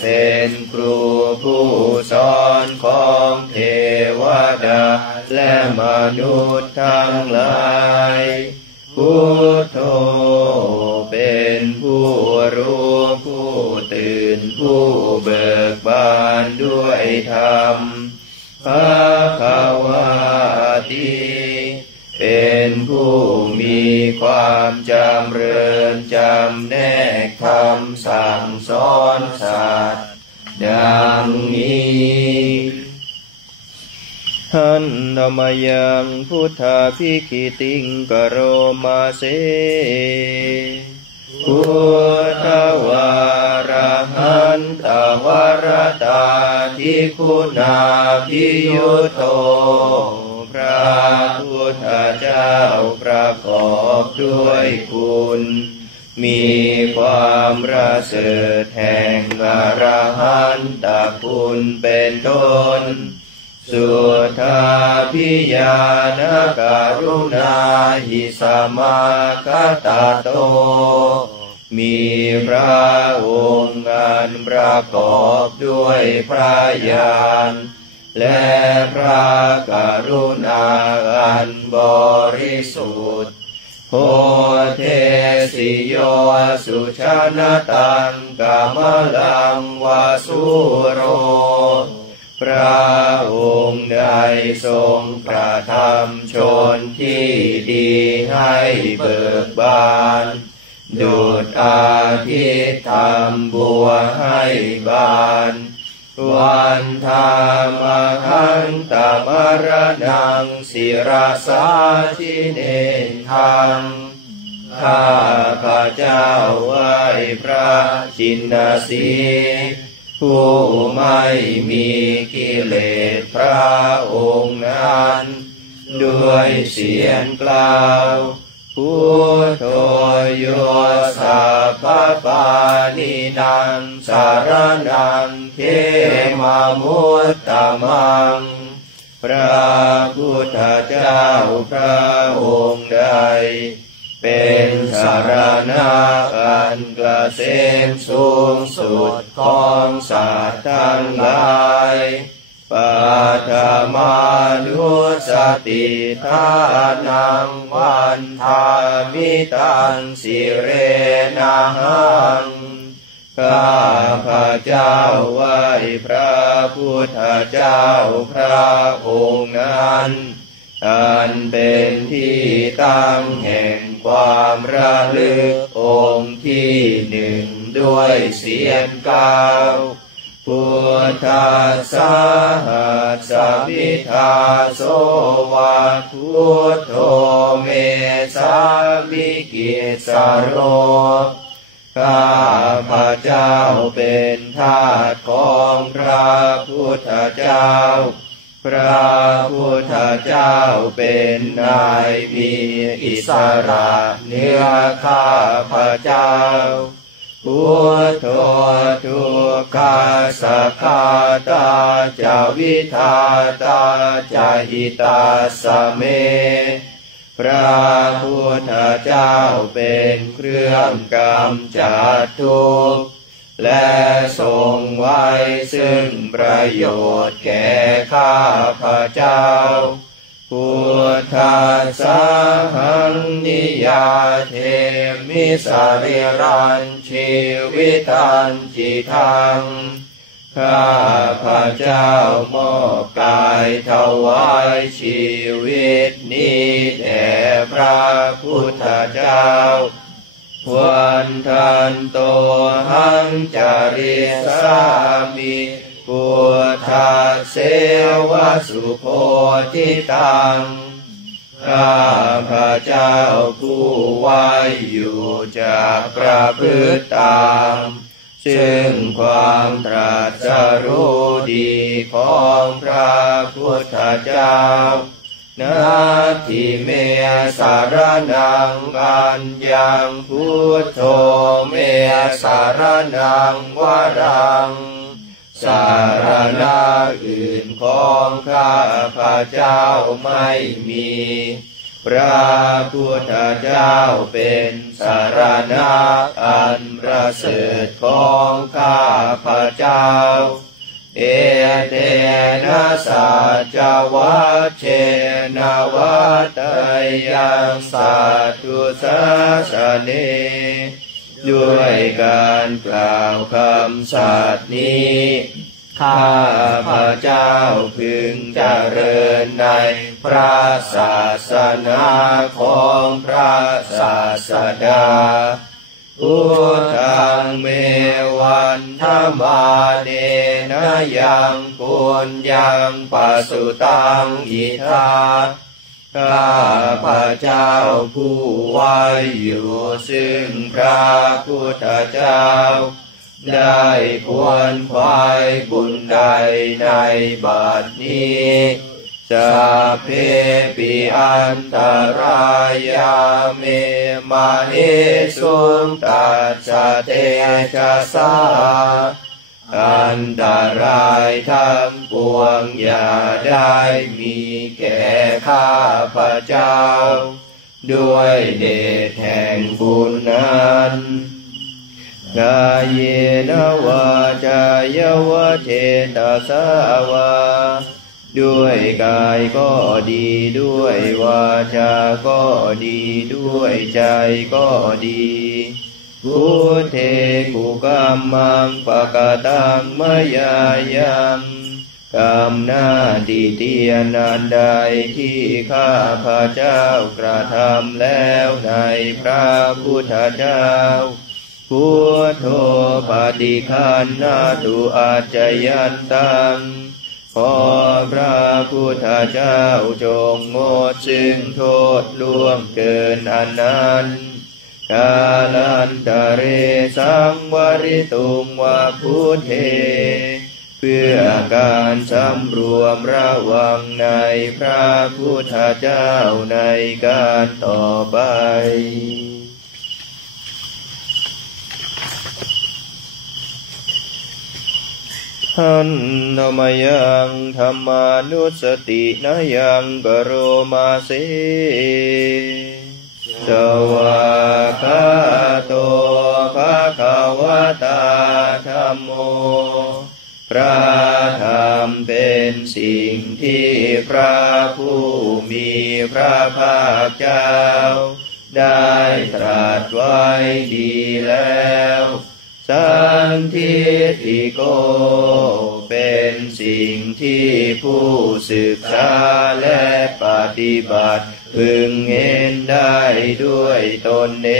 เป็นครูผู้สอนของเทวดาและมนุษย์ทั้งหลายพุทโธเป็นผู้รู้ผู้ตื่นผู้เบิกบานด้วยธรรมภควาติเป็นผู้มีความจำเริญจำแนกคำสั่งสอนสัตว์ดังนี้หันธรรมยังพุทธาภิกขิติงกโรมาเสพุทธวารหันตวรตาทิคุณาภิยุตโตพระพุทธเจ้าประกอบด้วยคุณมีความประเสริฐแห่งอรหันตคุณเป็นต้นสุทธาภิญาณการุณาหิสมาคตโตมีพระองค์อันประกอบด้วยพระญาณและพระกรุณาอันบริสุทธิ์โพเทสิโยสุชนตังกามลังวาสุโรพระองค์ได้ทรงประทำชนที่ดีให้เบิกบานดุจอาทิตย์ทำบัวให้บานวันธามหันตมรณังศิรสาชิเนทังข้าพระเจ้าไหว้พระชินสีผู้ไม่มีกิเลสพระองค์นั้นด้วยเสียงกล่าวพุทโธโยสัพพปานินังสารนังเขมามุตตมังพระพุทธเจ้าพระองค์ใดเป็นสารณะอันเกษมสูงสุดของสัตว์ทั้งหลายปัทมานุสติทานังวันทามิตังสิเรนะหังข้าพระเจ้าไหว้พระพุทธเจ้าพระองค์นั้นอันเป็นที่ตั้งแห่งความระลึกองค์ที่หนึ่งด้วยเสียงกล่าวพุทธัสสะสัพพิทาโสวะพุทโธเมสามิกิสโรข้าพระเจ้าเป็นทาสของพระพุทธเจ้าพระพุทธเจ้าเป็นนายมีอิสระเหนือข้าพระเจ้าพุทโธทุกขาสัคคาตาจาวิทาตาจาหิตาสเมพระพุทธเจ้าเป็นเครื่องกำจัดทุกข์และทรงไว้ซึ่งประโยชน์แก่ข้าพระเจ้าพุทธัสสะหังนิยาเทมิสาริรันชีวิตันจิตังข้าพระเจ้ามอบกายถวายชีวิตนี้แด่พระพุทธเจ้าวันทันโตหังจาริสามิพุทธัสเสวะสุโพธิตังข้าพระเจ้าผู้ไหวอยู่จากประพฤติตามซึ่งความตรัสรู้ดีของพระพุทธเจ้านั้น ทิเมสารนังอัญญังพุทโธเมสารนังวรังสารณะอื่นของข้าพระเจ้าไม่มีพระพุทธเจ้าเป็นสารณะอันประเสริฐของข้าพระเจ้าเอเตนะสัจวัชเชนะวัตยังสัตตุสัสเนด้วยการกล่าวคำสัตย์นี้ข้าพระเจ้าพึงเจริญในพระศาสนาของพระศาสดาพุทธังเมวันธรรมาเนนะยังปุญญังปัสสุตังอิทาข้าพระเจ้าผู้ไว้อยู่ซึ่งพระพุทธเจ้าได้ควรขวายบุญใดในบัดนี้สัพเพปิอันตรายาเมมาเหสุงตัสสะเตชะสาอันตรายทั้งปวงอย่าได้มีแก่ข้าพระเจ้าด้วยเดชแห่งบุญนั้นกายเยนะวาจายวะเทนะสาวาด้วยกายก็ดีด้วยวาจาก็ดีด้วยใจก็ดีพุทเทกุกัมมังปะกะตังมยายังกรรมหน้าที่เตียนอันใดที่ข้าพระเจ้ากระทำแล้วในพระพุทธเจ้าพุทโธปฏิคันนาตุอาจยันตังขอพระพุทธเจ้าจงงดซึ่งโทษล่วงเกินอันนั้นกาลันตะเรสังวริตุงวะพุทเทเพื่อการสำรวมระวังในพระพุทธเจ้าในการต่อไปหันนมยังธรรมานุสตินะยังกโรมาเสสวากขาโตภะคะวะตาธัมโมพระธรรมเป็นสิ่งที่พระผู้มีพระภาคเจ้าได้ตรัสไว้ดีแล้วสันทิฏฐิโกเป็นสิ่งที่ผู้ศึกษาและปฏิบัติพึงเห็นได้ด้วยตนเอ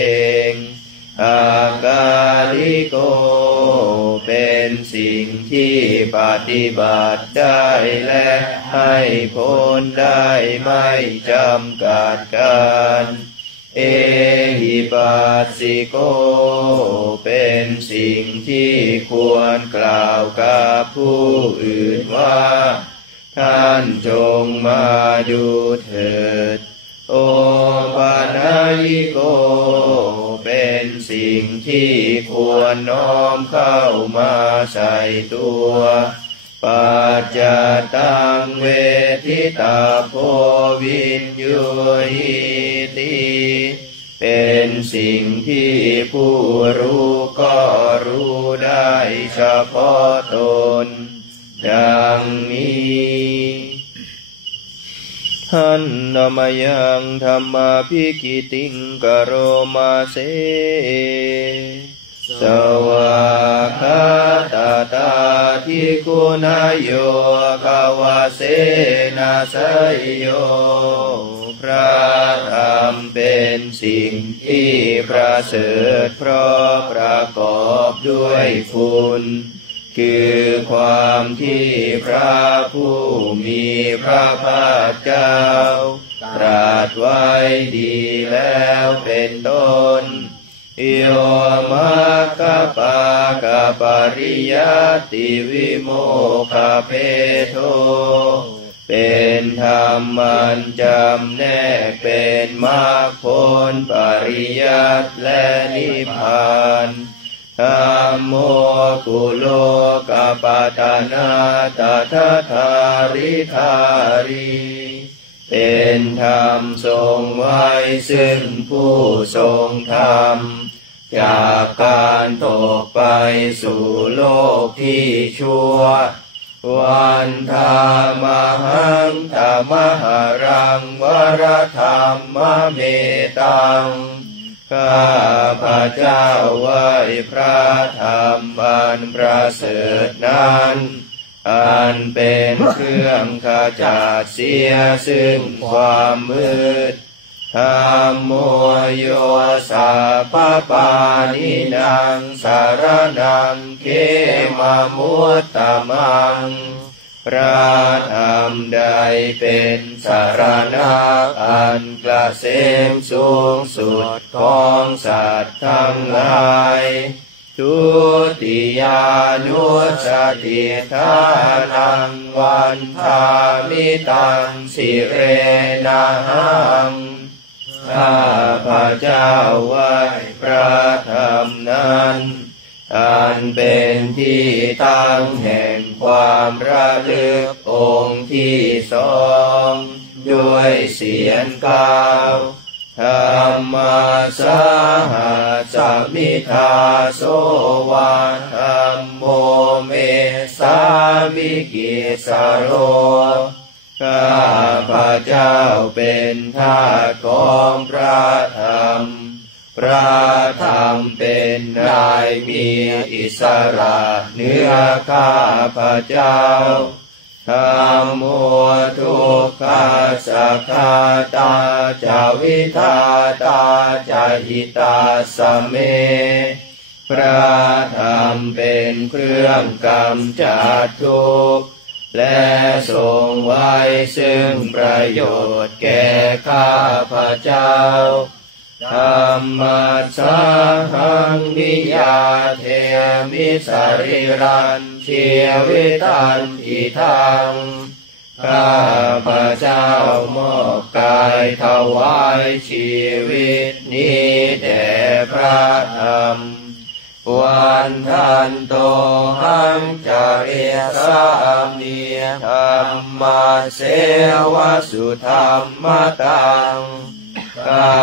งอากาลิโกเป็นสิ่งที่ปฏิบัติได้และให้ผลได้ไม่จำกัดการเอหิปัสสิโกเป็นสิ่งที่ควรกล่าวกับผู้อื่นว่าท่านจงมาดูเถิดโอปานายิโกเป็นสิ่งที่ควรน้อมเข้ามาใส่ตัวปัจจตังเวทิตาโพวินยูหิติเป็นสิ่งที่ผู้รู้ก็รู้ได้เฉพาะตนดังนี้หันนมยังธรรมาภิกิติงกโรมาเสสวากขาตาตาทิคุณโยภาวะเสนาสยโยพระธรรมเป็นสิ่งที่ประเสริฐเพราะประกอบด้วยคุณคือความที่พระผู้มีพระภาคเจ้าตรัสไว้ดีแล้วเป็นต้นโยมัคคปากปริยัติวิโมคขเพโทเ เป็นธรรมอันจำแนกเป็นมรรคผลปริยัติและนิพพานธัมโมกุโลกปัฏฐานาตถาธาริธารีเป็นธรรมทรงไว้ซึ่งผู้ทรงธรรมจากการตกไปสู่โลกที่ชั่ววันธามหังธรรมหารังวรธรรมเมตังข้าพระเจ้าไหว้พระธรรมอันประเสริฐนั้นอันเป็นเครื่องขจัดเสียซึ่งความมืดธัมโมโยสัพพปานินังสารนังเขมมุตตมังพระธรรมใดเป็นสารณะอันเกษมสูงสุดของสัตว์ทั้งหลายทุติยานุสติทานังวันทามิตังสิเรนะหังข้าพระเจ้าไหว้พระธรรมนั้นอันเป็นที่ตั้งแห่งความระลึกองค์ที่สองด้วยเสียงกล่าวธัมมาสหสมิทาโสวาธัมโมเมสามิกิสโรข้าพระเจ้าเป็นทาสของพระธรรมพระธรรมเป็นนายมีอิสระเหนือข้าพระเจ้าธัมโมทุกขาสัคคาตาจาวิทาตาจาหิตาสเมพระธรรมเป็นเครื่องกำจัดทุกข์และทรงไว้ซึ่งประโยชน์แก่ข้าพระเจ้าธัมมัสสะหังนิยาเทมิสริรันชีวิตันติทังข้าพระเจ้ามอบกายถวายชีวิตนี้แด่พระธรรมวันทันโตหังจาริสามีธรรมเสวสุธรรมตังข้า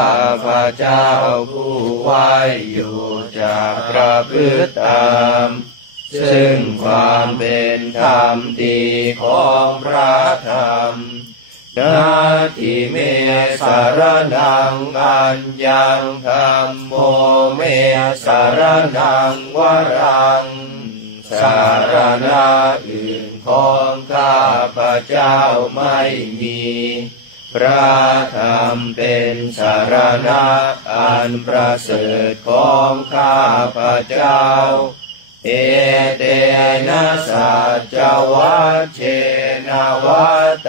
พระเจ้าผู้ไหวอยู่จากประพฤติธรรมซึ่งความเป็นธรรมดีของพระธรรมนาทิเมสารนังอัญญังธัมโมเมสารนังวรังสารณะอื่นของข้าพระเจ้าไม่มีพระธรรมเป็นสารณะอันประเสริฐของข้าพระเจ้าเอเตนะสัจวัชเชนะวัต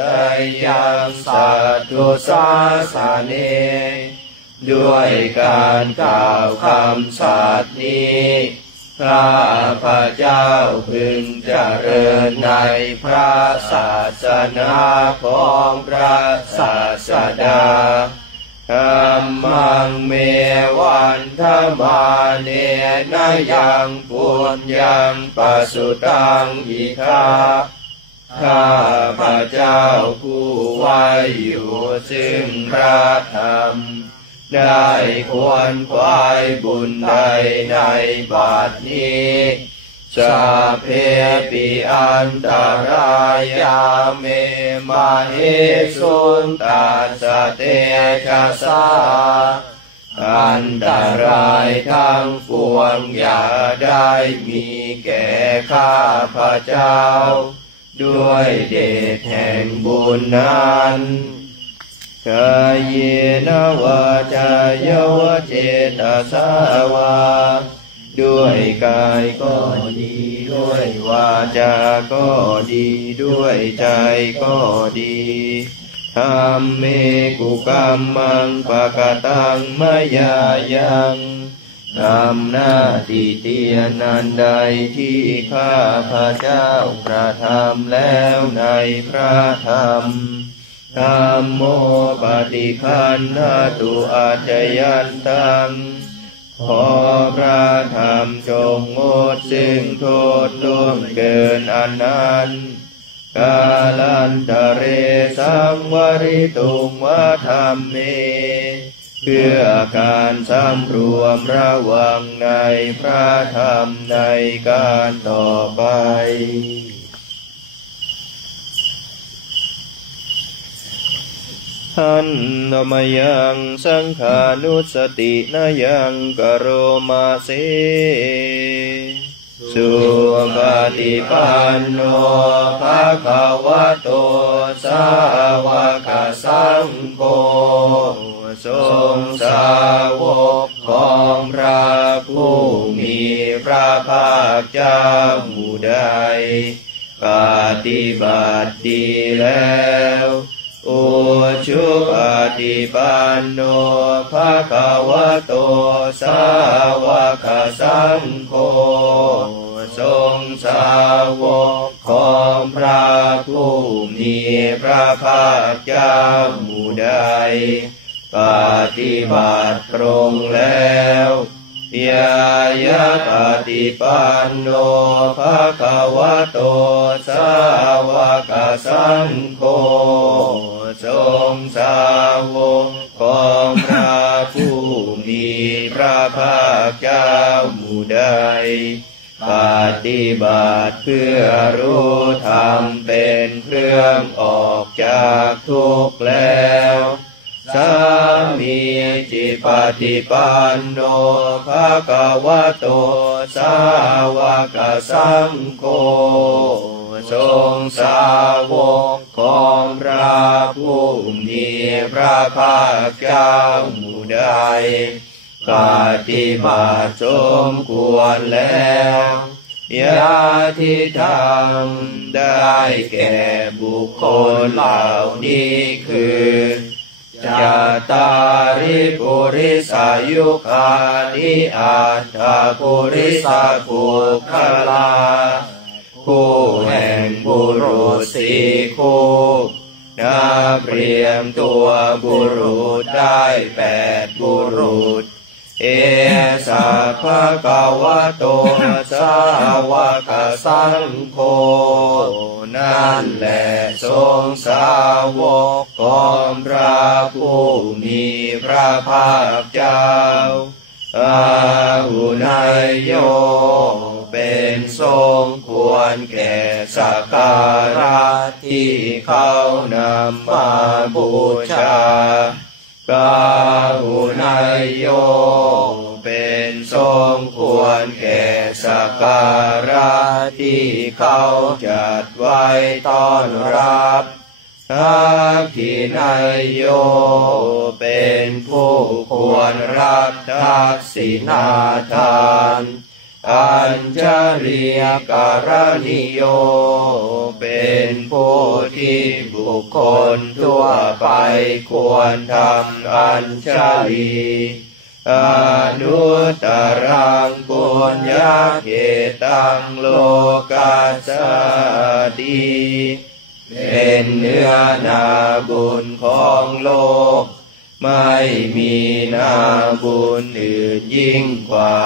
ยังสัตตุสาสเนด้วยการกล่าวคำสัตย์นี้ข้าพระเจ้าพึงเจริญในพระศาสนาของพระศาสดาธัมมังเมวันธมาเนนะยังปุญญังปัสสุตังอิทาข้าพระเจ้าผู้ไหวอยู่ซึ่งพระธรรมได้ควรขวายบุญใดในบัดนี้สัพเพปิอันตรายาเมมาเหสุนตัสสะเตชะสาอันตรายทั้งปวงอย่าได้มีแก่ข้าพระเจ้าด้วยเดชแห่งบุญนั้นกายเยนะวาจายวเจตสาวาด้วยกายก็ดีด้วยวาจาก็ดีด้วยใจก็ดีธัมเมกุกัมมังปะกตังมะยายัง ทำหน้าที่เตียนนันใดที่ข้าพระเจ้ากระทำแล้วในพระธรรมธัมโมปฏิคันหตุอาจยันตังขอพระธรรมจงงดซึ่งโทษล่วงเกินอันนั้นกาลันตเรสังวริตุงวะธรรมเมเพื่อการสำรวมระวังในพระธรรมในการต่อไปหันนมยังสังขานุสตินายังกโรมาเสสุปฏิปันโนภะคะวะโตสาวกสังโฆทรงสาวกของพระผู้มีพระภาคเจ้าหมู่ใดปฏิบัติดีแล้วอุชุปฏิปันโนภะคะวะโตสาวกสังโฆทรงสาวกของพระผู้มีพระภาคเจ้าหมู่ใดปฏิบัติตรงแล้วยายะปฏิปันโนภะคะวะโตสาวกสังโฆทรงสาวกของพระผู้มีพระภาคเจ้าหมู่ใดปฏิบัติเพื่อรู้ธรรมเป็นเครื่องออกจากทุกข์แล้วสามีจิปฏิปันโนภะคะวะโตสาวกสังโฆทรงสาวกของพระผู้มีพระภาคเจ้าหมู่ใดปฏิบัติสมควรแล้วยาทิทังได้แก่บุคคลเหล่านี้คือจาตาริปุริสายุคานิอัตถปุริสปุคลาคู่แห่งบุรุษสี่คู่นับเรียมตัวบุรุษได้8บุรุษเอสะภะคะวะโตสาวกสังโฆนั่นแหละทรงสาวกของพระผู้มีพระภาคเจ้าอาหุนายโยเป็นทรงควรแก่สักการะที่เขานำมาบูชากาหุนายโยเป็นทรงควรแก่สักการะที่เขาจัดไว้ต้อนรับทักขินายโยเป็นผู้ควรรับทักษิณาทานอัญชลีการณิโยเป็นผู้ที่บุคคลทั่วไปควรทำอัญชลีอนุตตรังปุญญเกตังโลกัสสติเป็นเนื้อนาบุญของโลกไม่มีนาบุญอื่นยิ่งกว่า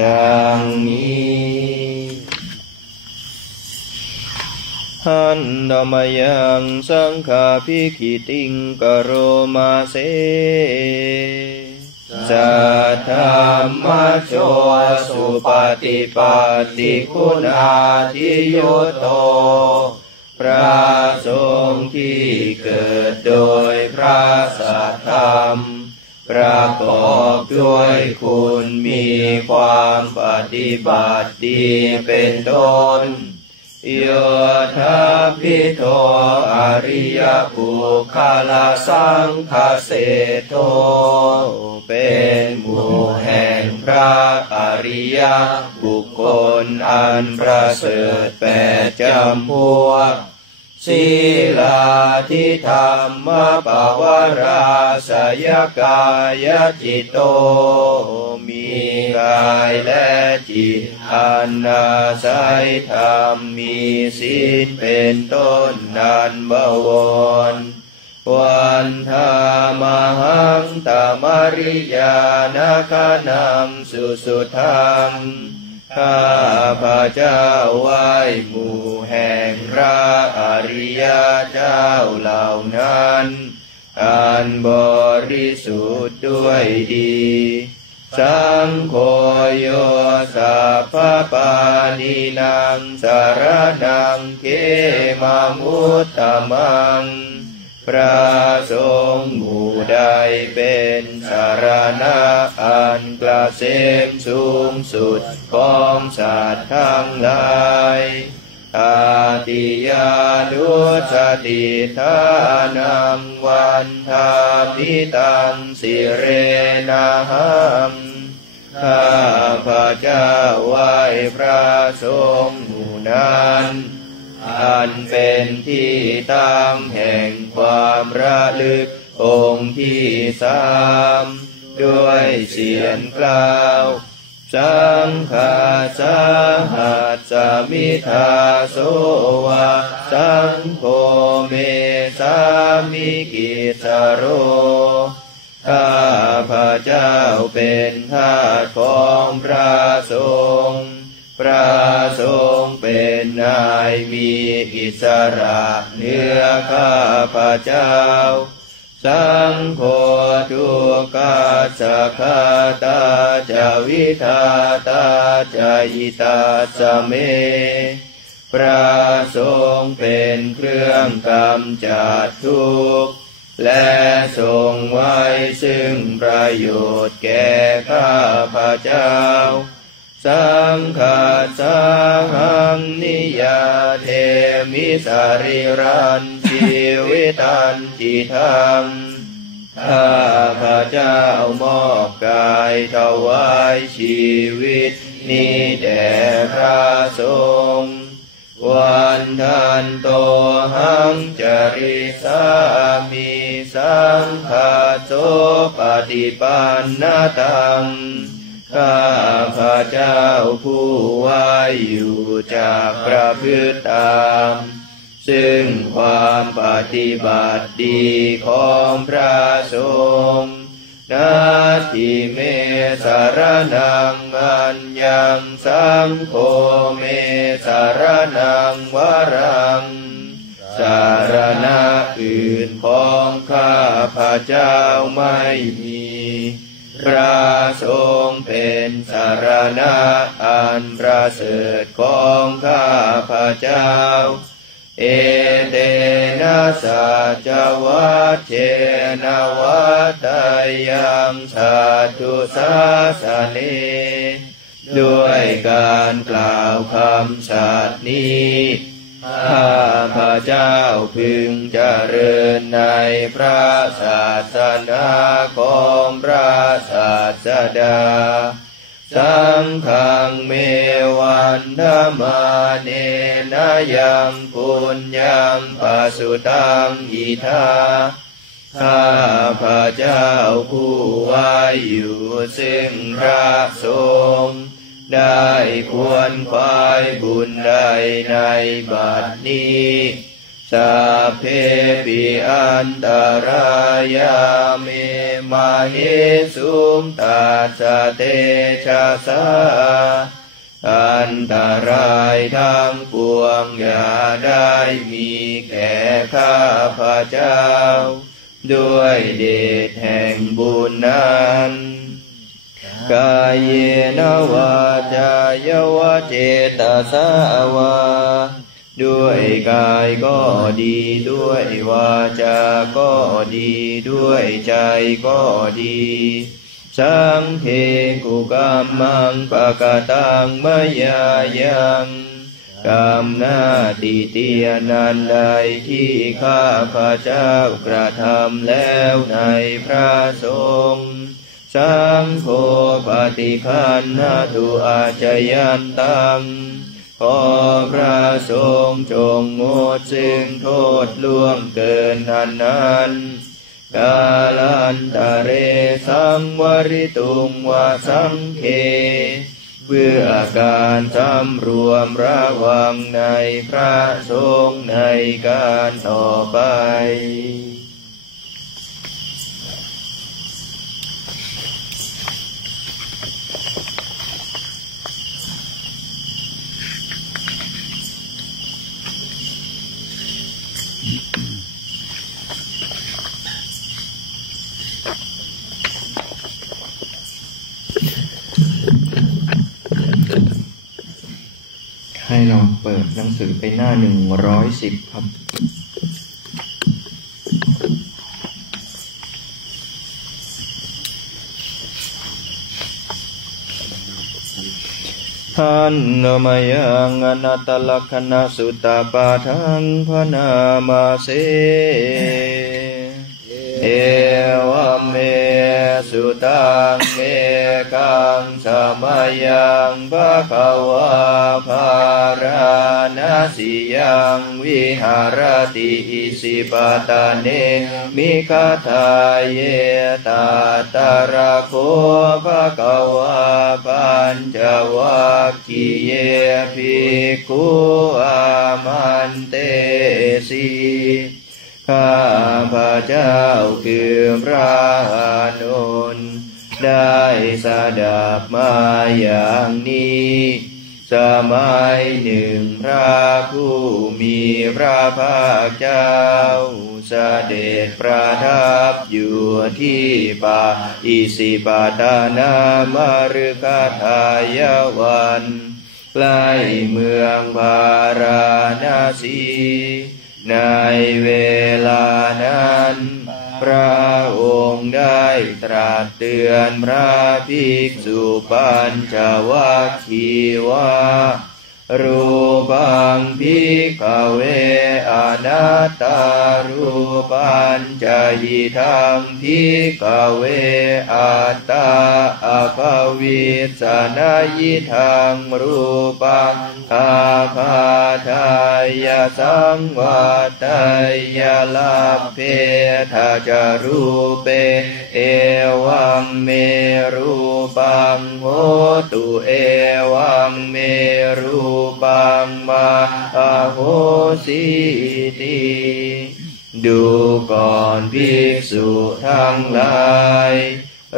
ดังนี้หันดมยังสังฆาภิกขิติงกโรมาเสสัทธรรมโชสุปฏิปันติคุณาทิยุตโตพระสงฆ์ที่เกิดโดยพระสัทธรรมประกอบด้วยคุณมีความปฏิบัติดีเป็นต้นโยธาภิโทอริยบุคลสังฆเสโทเป็นหมู่แห่งพระอริยบุคคลอันประเสริฐ8จำพวก ศีลาธิธรรมปวาราสยกายจิตโตมีกายและจิตอันอาศัยธรรมมีศีลเป็นต้นนันบวรวันธามหังตมริยานาคานังสุทังข้าพระเจ้าไหว้หมู่แห่งพระอริยเจ้าเหล่านั้นอันบริสุทธิ์ด้วยดีสังโฆโยสัพพปานินางสารนังเขมามุตตมังพระสงฆ์หมู่ใดเป็นสารณะอันเกษมสูงสุดของสัตว์ทั้งหลายอาติยานุสติทานังวันทามิตังสิเรนะหังข้าพระเจ้าไหว้พระสงฆ์หมู่นั้นอันเป็นที่ตั้งแห่งความระลึกองค์ที่สามด้วยเสียงกล่าวสังฆาสหัสสมิทาโสวะสังโฆเมสามิกิสโรข้าพระเจ้าเป็นทาสของพระสงฆ์พระสงฆ์เป็นนายมีอิสระเหนือข้าพระเจ้าสังโฆทุกขาสักขาตาจาวิทาตาจายิตาสเมพระสงฆ์เป็นเครื่องกำจัดทุกข์และทรงไว้ซึ่งประโยชน์แก่ข้าพระเจ้าสังฆาสหังนิยาเทมิสาริรันชีวิตันจิตังข้าพระเจ้ามอบกายถวายชีวิตนี้แด่พระสงฆ์วันทันโตหังจริสามิสังฆาโสปฏิปันนะตังข้าพระเจ้าผู้ไหว้อยู่จากประพฤติตามซึ่งความปฏิบัติดีของพระสงฆ์นาทิเมสารนังอัญญังสังโฆเมสารนังวรังสารณะอื่นของข้าพระเจ้าไม่มีพระสงฆ์เป็นสารณะอันประเสริฐของข้าพระเจ้าเอเตนะสัจวัตเชนะวัตถยังสัตถุสาสเนด้วยการกล่าวคำสัตย์นี้ข้าพระเจ้าพึงเจริญในพระศาสนาของพระศาสดาสังฆังเมวันธรรมาเนนะยังปุญญังปัสสุตังอิทาข้าพระเจ้าผู้ไหว้อยู่ซึ่งพระสงฆ์ได้ควรควายบุญใดในบัดนี้สัพเพปิอันตรายาเมมาเหสุมตัสสะเตชะสาอันตรายทั้งปวงอย่าได้มีแก่ข้าพระเจ้าด้วยเดชแห่งบุญนั้นกายเยนะวาจายวะเจตสาวาด้วยกายก็ดีด้วยวาจาก็ดีด้วยใจก็ดีสังฆกุกัมมังปะกตังมยายังกรรมหน้าติเตียนันใดที่ข้าพระเจ้ากระทำแล้วในพระสงฆ์สังโฆปฏิคันหตุอาจยันตังข ขอพระสงฆ์จงงดซึ่งโทษล่วงเกินนั้นกาลันตะเรสังวริตุงวาสังเคเพื่อการสำรวมระวังในพระสงฆ์ในการต่อไปให้เราเปิดหนังสือไปหน้า110ครับทันนมยังอนัตตลักขณสุตตปาทังพนามาเสเอวเมสุตังเอกังสมัยยังภคะวะภารณสิยังวิหารติอิสิปตาเนมิคทายเยตาตระโคภคะวะปัญจวัคคีเยภิกขุอามันเตสีข้าพระเจ้าคือพระอานนท์ได้สดับมาอย่างนี้สมัยหนึ่งพระผู้มีพระภาคเจ้าเสด็จประทับอยู่ที่ป่าอิสิปตานามฤคทายวันใกล้เมืองพาราณสีในเวลานั้นพระองค์ได้ตรัสเตือนพระภิกษุปัญจวัคคีย์ว่ารูปังภิกขเวอนัตตารูปัญจหิทังภิกขเวอัตตาอภวิสสนายิทังรูปังอาภาทายสังวัตยลาเพทาจารูเปเอวังเมรูปังโหตุเอวังเมรูปังมาโหสิติดูก่อนภิกษุทั้งหลาย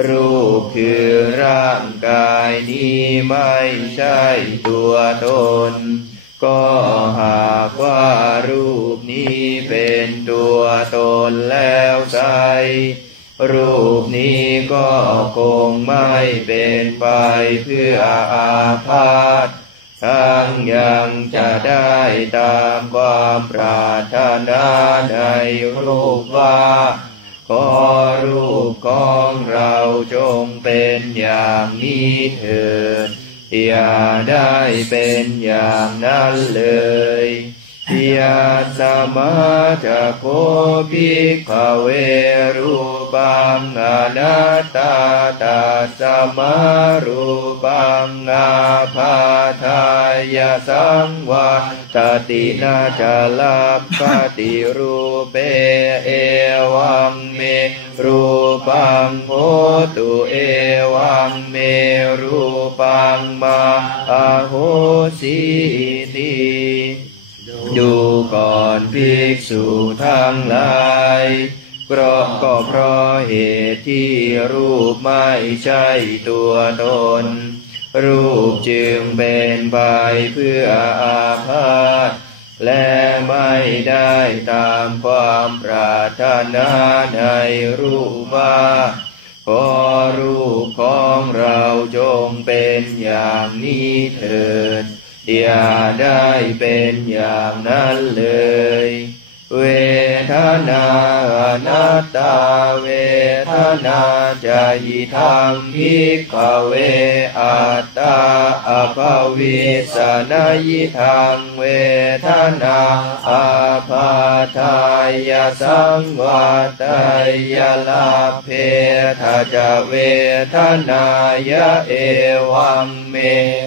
รูปคือร่างกายนี้ไม่ใช่ตัวตนก็หากว่ารูปนี้เป็นตัวตนแล้วไซรูปนี้ก็คงไม่เป็นไปเพื่ออาพาธทั้งยังจะได้ตามความปรารถนาในรูปว่าขอรูปของเราจงเป็นอย่างนี้เถิดอย่าได้เป็นอย่างนั้นเลยยาสมาจะโคภิกขเวรูปังอนัตตาตัสสมารูปังอาภาทายสังวัตตินาจลัพพติรูเปเอวังเมรูปังโหตุเอวังเมรูปังมาโหสิติดูก่อนภิกษุทั้งหลายก็เพราะเหตุที่รูปไม่ใช่ตัวตนรูปจึงเป็นไปเพื่ออาพาธและไม่ได้ตามความปรารถนาในรูปว่าขอรูปของเราจงเป็นอย่างนี้เถิดอย่าได้เป็นอย่างนั้นเลย เวทนาอนัตตาเวทนาจายิทังภิกขเวอัตตาอภวิสนายิทังเวทนาอาภาทายาสังวัตยาลาเพทาจเวทนายะเอวังเม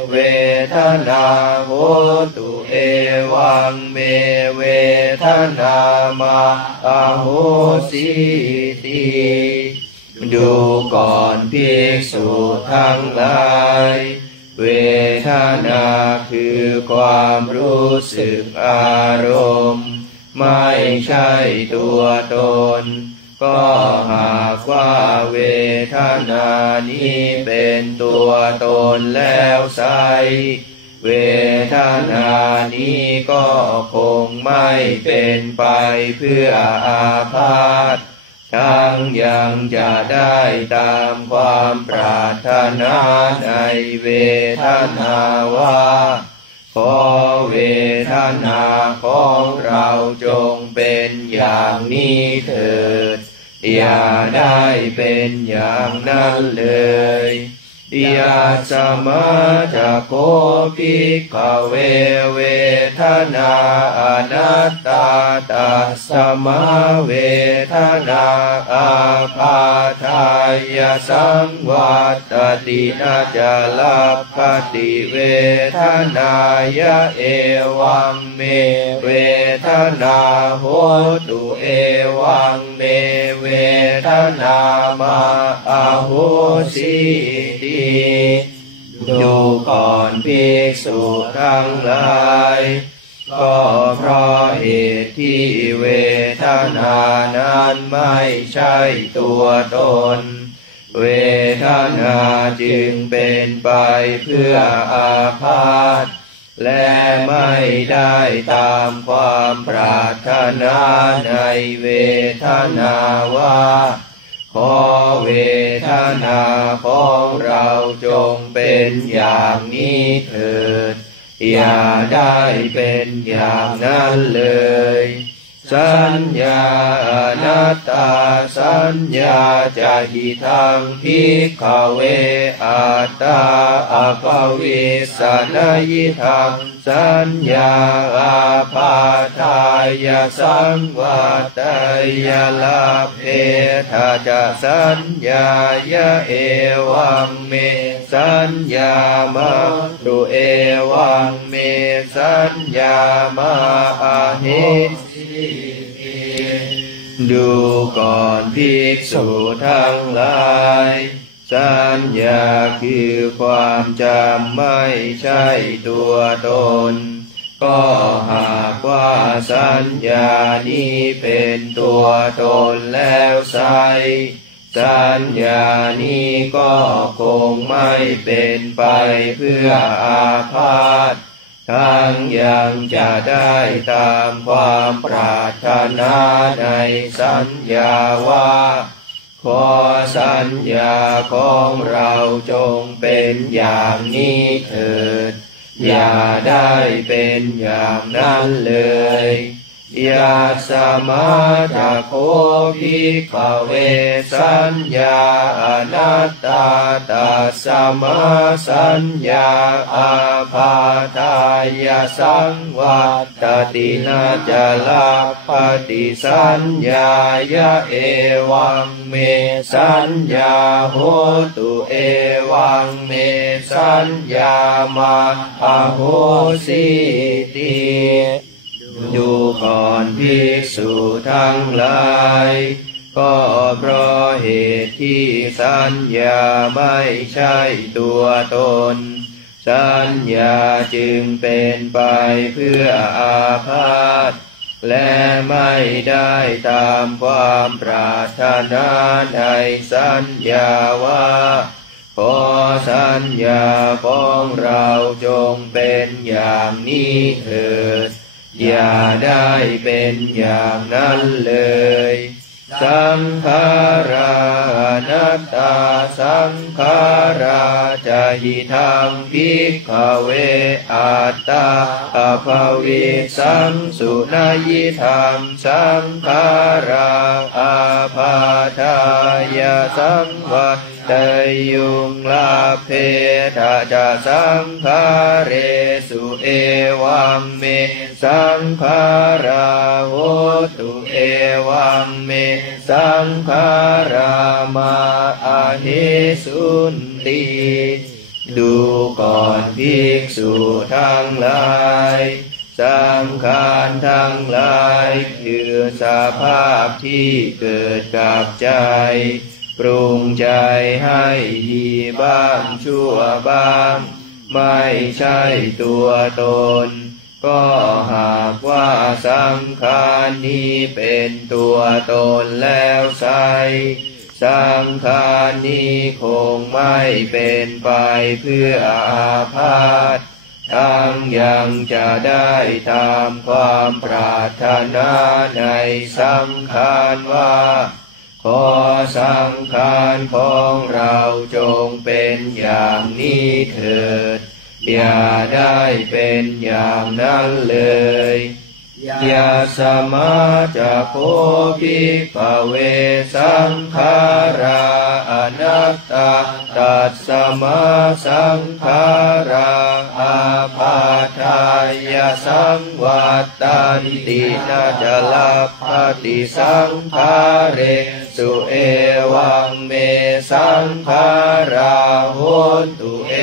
เวทนาโหตุเอวังเมเวทนามาอาโหสิติดูก่อนภิกษุทั้งหลายเวทนาคือความรู้สึกอารมณ์ไม่ใช่ตัวตนก็หากว่าเวทนานี้เป็นตัวตนแล้วไซเวทนานี้ก็คงไม่เป็นไปเพื่ออาพาธทั้งยังจะได้ตามความปรารถนาในเวทนาว่าขอเวทนาของเราจงเป็นอย่างนี้เถิดอย่าได้เป็นอย่างนั้นเลยยาสมาจะโคภิกขเวเวทนาอนัตตาตัสสมาเวทนาอาภาทายาสังวัตตินาจลาภติเวทนายะเอวังเมเวทนาโหตุเอวังเมเวทนามาอาโหสิติดูก่อนภิกษุทั้งหลายก็เพราะเหตุที่เวทนานั้นไม่ใช่ตัวตนเวทนาจึงเป็นไปเพื่ออาพาธและไม่ได้ตามความปรารถนาในเวทนาว่าขอเวทนาของเราจงเป็นอย่างนี้เถิดอย่าได้เป็นอย่างนั้นเลยสัญญาอนัตตาสัญญาจาหิทังภิกขเวอัตตาอภวิสนายิทังสัญญาอาภาทายาสังวัตยาลาเพทาจะสัญญายะเอวังเมสัญญามาตุเอวังเมสัญญามาอาหิดูก่อนภิกษุทั้งหลายสัญญาคือความจำไม่ใช่ตัวตนก็หากว่าสัญญานี้เป็นตัวตนแล้วไซสัญญานี้ก็คงไม่เป็นไปเพื่ออาพาธทั้งยังจะได้ตามความปรารถนาในสัญญาว่าขอสัญญาของเราจงเป็นอย่างนี้เถิดอย่าได้เป็นอย่างนั้นเลยยาสมาจะโคภิกขเวสัญญาอนัตตาตัสสมาสัญญาอาภาทายาสังวัตตินาจลาภติสัญญายะเอวังเมสัญญาโหตุเอวังเมสัญญามาอาโหสิติดูก่อนภิกษุทั้งหลายก็เพราะเหตุที่สัญญาไม่ใช่ตัวตนสัญญาจึงเป็นไปเพื่ออาพาธและไม่ได้ตามความปรารถนาในสัญญาว่าขอสัญญาของเราจงเป็นอย่างนี้เถิดอย่าได้เป็นอย่างนั้นเลยสังขารา นัตตาสังขาราจหิธังภิกขเวอัตตาอภวิสังสุนายิธังสังขาราอาภาทายาสังวัตเตยุงลาเพทาจาสังขาเรสุเอวังเมสังขาราโหตุเอวังเมสังขารามาอาหิสุนติดูก่อนภิกษุทั้งหลายสังขารทั้งหลายคือสภาพที่เกิดกับใจปรุงใจให้ดีบ้างชั่วบ้างไม่ใช่ตัวตนก็หากว่าสังขารนี้เป็นตัวตนแล้วไซสังขารนี้คงไม่เป็นไปเพื่ออาพาธทั้งยังจะได้ตามความปรารถนาในสังขารว่าขอสังขารของเราจงเป็นอย่างนี้เถิดอย่าได้เป็นอย่างนั้นเลยยาสมาจะโคภิกขเวสังขาราอนัตตาตัสสมาสังขาราอาภาทายาสังวัตตันตินาจลัพพติสังขาเรสุเอวังเมสังขาราโหตุเอ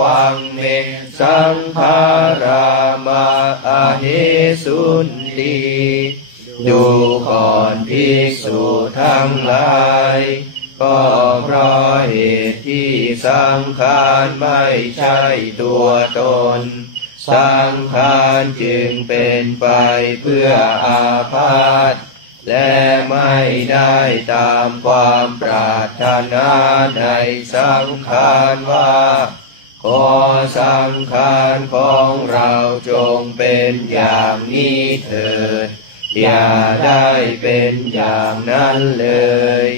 วังเมสังขารามาอาหิสุนติดูก่อนภิกษุทั้งหลายก็เพราะเหตุที่สังขารไม่ใช่ตัวตนสังขารจึงเป็นไปเพื่ออาพาธและไม่ได้ตามความปรารถนาในสังขารว่าขอสังขารของเราจงเป็นอย่างนี้เถิดอย่าได้เป็นอย่างนั้นเลย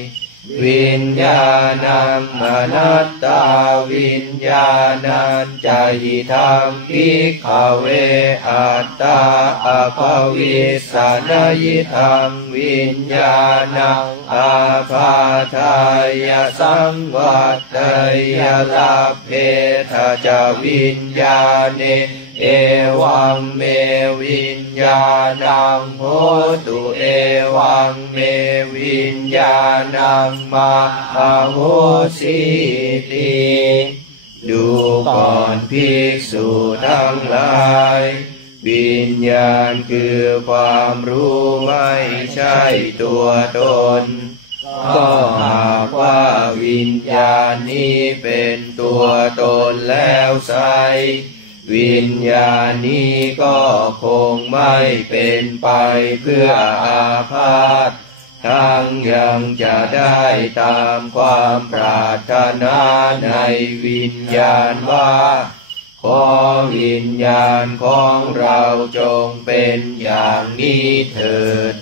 วิญญาณังอนัตตาวิญญาณังจหิธังภิกขเวอัตตาอภวิสานายิธังวิญญาณังอาภาทายาสังวัตเตยลาเพทาจาวิญญาเนเอวังเมวิญญาณังโหตุเอวังเมวิญญาณังมาโหสิติดูก่อนภิกษุทั้งหลายวิญญาณคือความรู้ไม่ใช่ตัวตนก็หากว่าวิญญาณนี้เป็นตัวตนแล้วไซวิญญาณนี้ก็คงไม่เป็นไปเพื่ออาพาธทั้งยังจะได้ตามความปรารถนาในวิญญาณว่าขอวิญญาณของเราจงเป็นอย่างนี้เถิด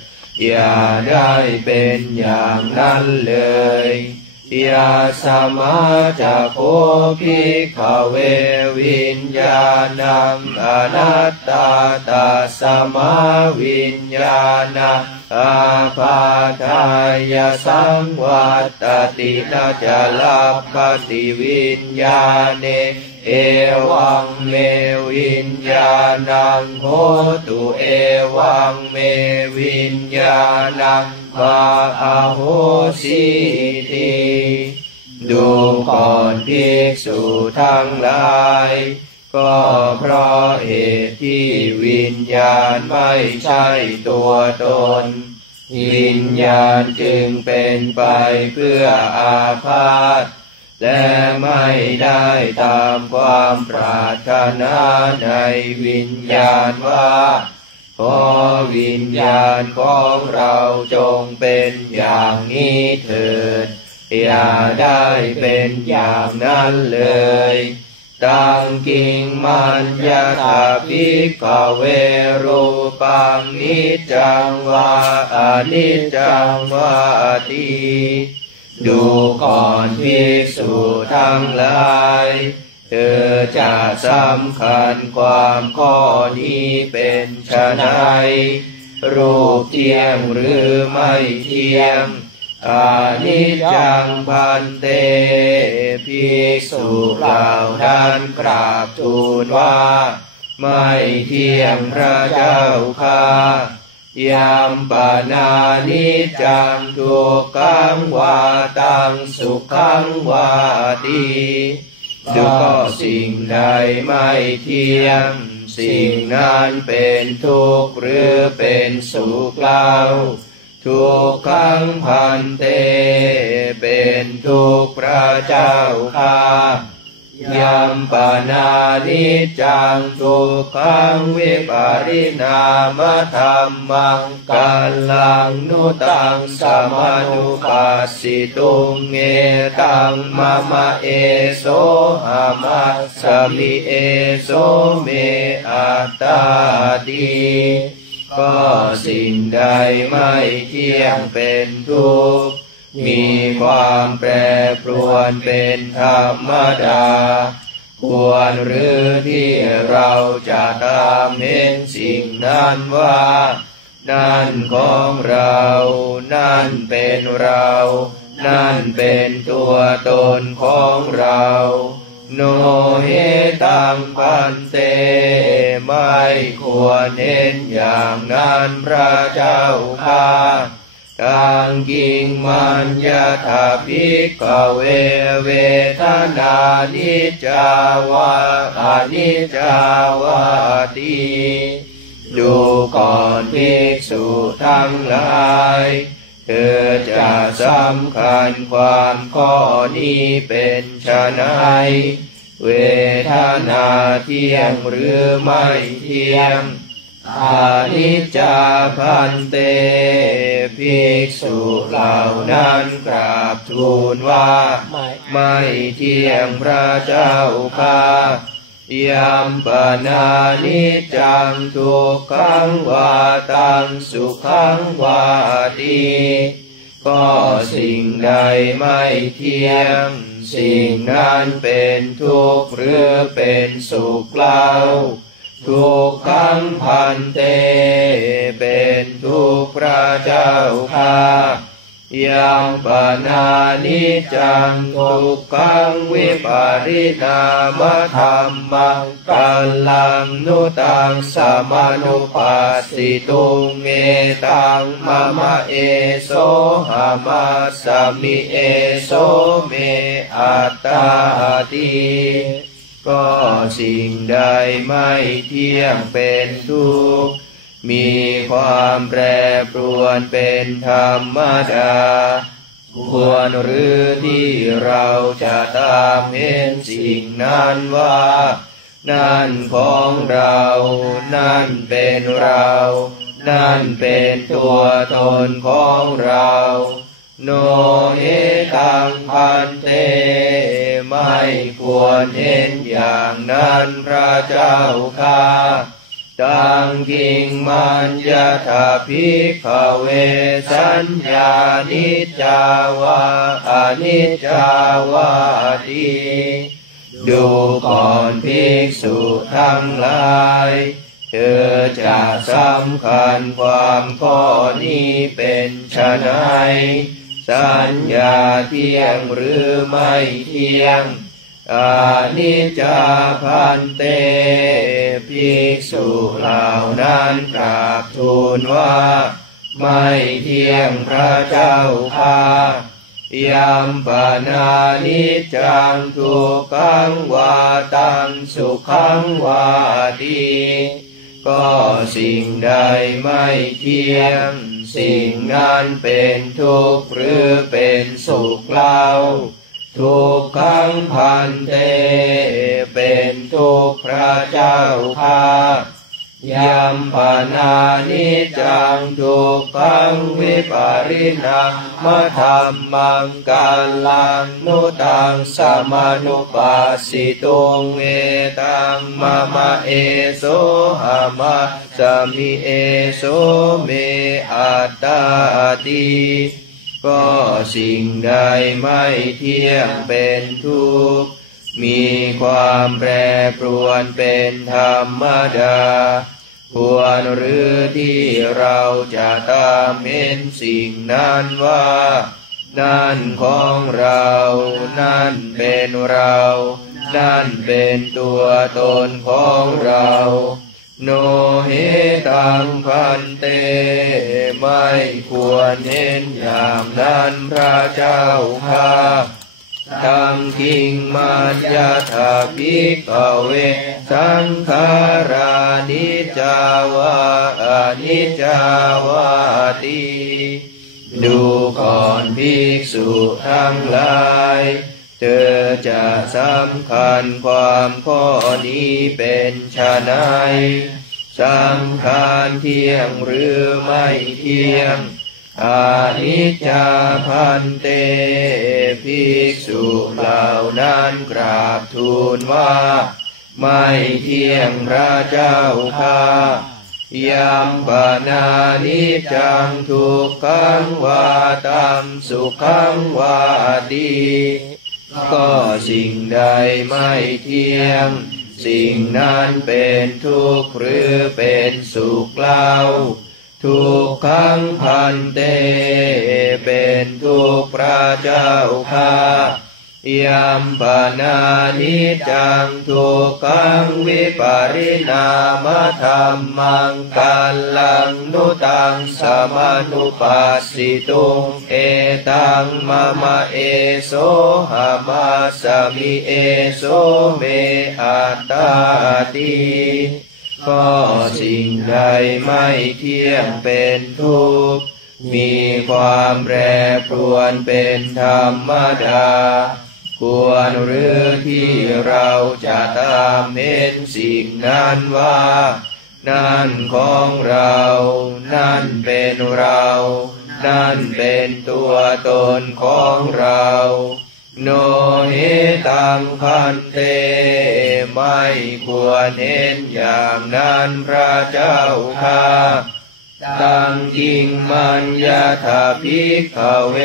อย่าได้เป็นอย่างนั้นเลยยาสมาจะโคภิกขเววิญญาณังอนัตตาตัสสมาวิญญาณังอาภาทายาสังวัตตินาจลัพพติวิญญาเนเอวังเมวิญญาณังโหตุเอวังเมวิญญาณังมาโหสิติดูก่อนภิกษุทั้งหลายก็เพราะเหตุที่วิญญาณไม่ใช่ตัวตนวิญญาณจึงเป็นไปเพื่ออาพาธและไม่ได้ตามความปรารถนาในวิญญาณว่าขอวิญญาณของเราจงเป็นอย่างนี้เถิดอย่าได้เป็นอย่างนั้นเลยตังกิงมัญญาตาภิกขเวรูปังนิจจังวาอนิจจังวาติ ดูก่อนภิกษุทั้งหลายเธอจะสำคัญความข้อนี้เป็นไฉนรูปเที่ยงหรือไม่เที่ยงอนิจจังพันเตภิกษุเหล่านั้นกราบทูลว่าไม่เที่ยงพระเจ้าข้ายามปานานิจจังทุกขังวาตังสุขังวาติดูก็สิ่งใดไม่เที่ยงสิ่งนั้นเป็นทุกข์หรือเป็นสุขเล่าทุกขังพันเตเป็นทุกข์พระเจ้าข้ายามปานานิจจังทุกขังวิปาริณามธัมมังกัลลังนุตังสมานุปัสสิตุงเอตังมะมะเอโสหะมัสสมิเอโสเมอัตตาติก็สิ่งใดไม่เที่ยงเป็นทุกข์มีความแปรปรวนเป็นธรรมดาควรหรือที่เราจะตามเห็นสิ่งนั้นว่านั่นของเรานั่นเป็นเรานั่นเป็นตัวตนของเราโนเหตังพันเตไม่ควรเห็นอย่างนั้นพระเจ้าข้าตังกิงมัญญาถาภิกขเวเวทนานิจจาวาอนิจจาวาติดูก่อนภิกษุทั้งหลายเธอจะสำคัญความข้อนี้เป็นไฉนเวทนาเที่ยงหรือไม่เที่ยงอนิจจาพันเตภิกษุเหล่านั้นกราบทูลว่าไม่เที่ยงพระเจ้าข้ายามปานานิจจังทุกขังวาตังสุขังวาติก็สิ่งใดไม่เที่ยงสิ่งนั้นเป็นทุกข์หรือเป็นสุขเล่าทุกขังพันเตเป็นทุกข์พระเจ้าข้ายามปานานิจจังทุกขังวิปาริณามธัมมังกัลลังนุตังสมานุปัสสิตุงเอตังมะมะเอโสหะมัสสมิเอโสเมอัตตาติก็สิ่งใดไม่เที่ยงเป็นทุกข์มีความแปรปรวนเป็นธรรมดาควรหรือที่เราจะตามเห็นสิ่งนั้นว่านั่นของเรานั่นเป็นเรานั่นเป็นตัวตนของเราโนเหตังพันเตไม่ควรเห็นอย่างนั้นพระเจ้าข้าตังกิงมัญญาถาภิกขเวสัญญานิจจาวาอนิจจาวาติดูก่อนภิกษุทั้งหลายเธอจะสำคัญความข้อนี้เป็นไฉนสัญญาเที่ยงหรือไม่เที่ยงอนิจจาพันเตภิกษุเหล่านั้นกราบทูลว่าไม่เที่ยงพระเจ้าข้ายามปานานิจจังทุกขังวาตังสุขังวาติก็สิ่งใดไม่เที่ยงสิ่งนั้นเป็นทุกข์หรือเป็นสุขเล่าทุกขังพันเตเป็นทุกข์พระเจ้าข้ายามปานานิจจังทุกขังวิปาริณามธัมมังกัลลังนุตังสมานุปัสสิตุงเอตังมะมะเอโสหะมัสสมิเอโสเมอัตตาติ ก็สิ่งใดไม่เที่ยงเป็นทุกข์มีความแปรปรวนเป็นธรรมดาควรหรือที่เราจะตามเห็นสิ่งนั้นว่านั่นของเรานั่นเป็นเรานั่นเป็นตัวตนของเราโนเหตังพันเตไม่ควรเห็นอย่างนั้นพระเจ้าข้าตังกิงมัจยถาภิกขเวสังขารานิจจาวาอนิจจาวาติดูก่อนภิกษุทั้งหลายเธอจะสำคัญความข้อนี้เป็นไฉนสำคัญเที่ยงหรือไม่เที่ยงอนิจจาพันเตภิกษุเหล่านั้นกราบทูลว่าไม่เที่ยงพระเจ้าข้ายัมปนานิจจังทุกขังวาตังสุขังวาติก็สิ่งใดไม่เที่ยงสิ่งนั้นเป็นทุกข์หรือเป็นสุขเล่าทุกขังพันเตเป็นทุกข์พระเจ้าข้ายัมปนานิจจังทุกขังวิปริณามธรรมังกัลลังนุตังสมานุปัสสิตุงเอตังมะมะเอโสหะมาสมิเอโสเมอัตตาติก็สิ่งใดไม่เที่ยงเป็นทุกข์มีความแปรปรวนเป็นธรรมดาควรหรือที่เราจะตามเห็นสิ่งนั้นว่านั่นของเรานั่นเป็นเรานั่นเป็นตัวตนของเราโนเหตังพันเตไม่ควรเห็นอย่างนั้นพระเจ้าข้าตังกิงมัญญาถาภิกขเว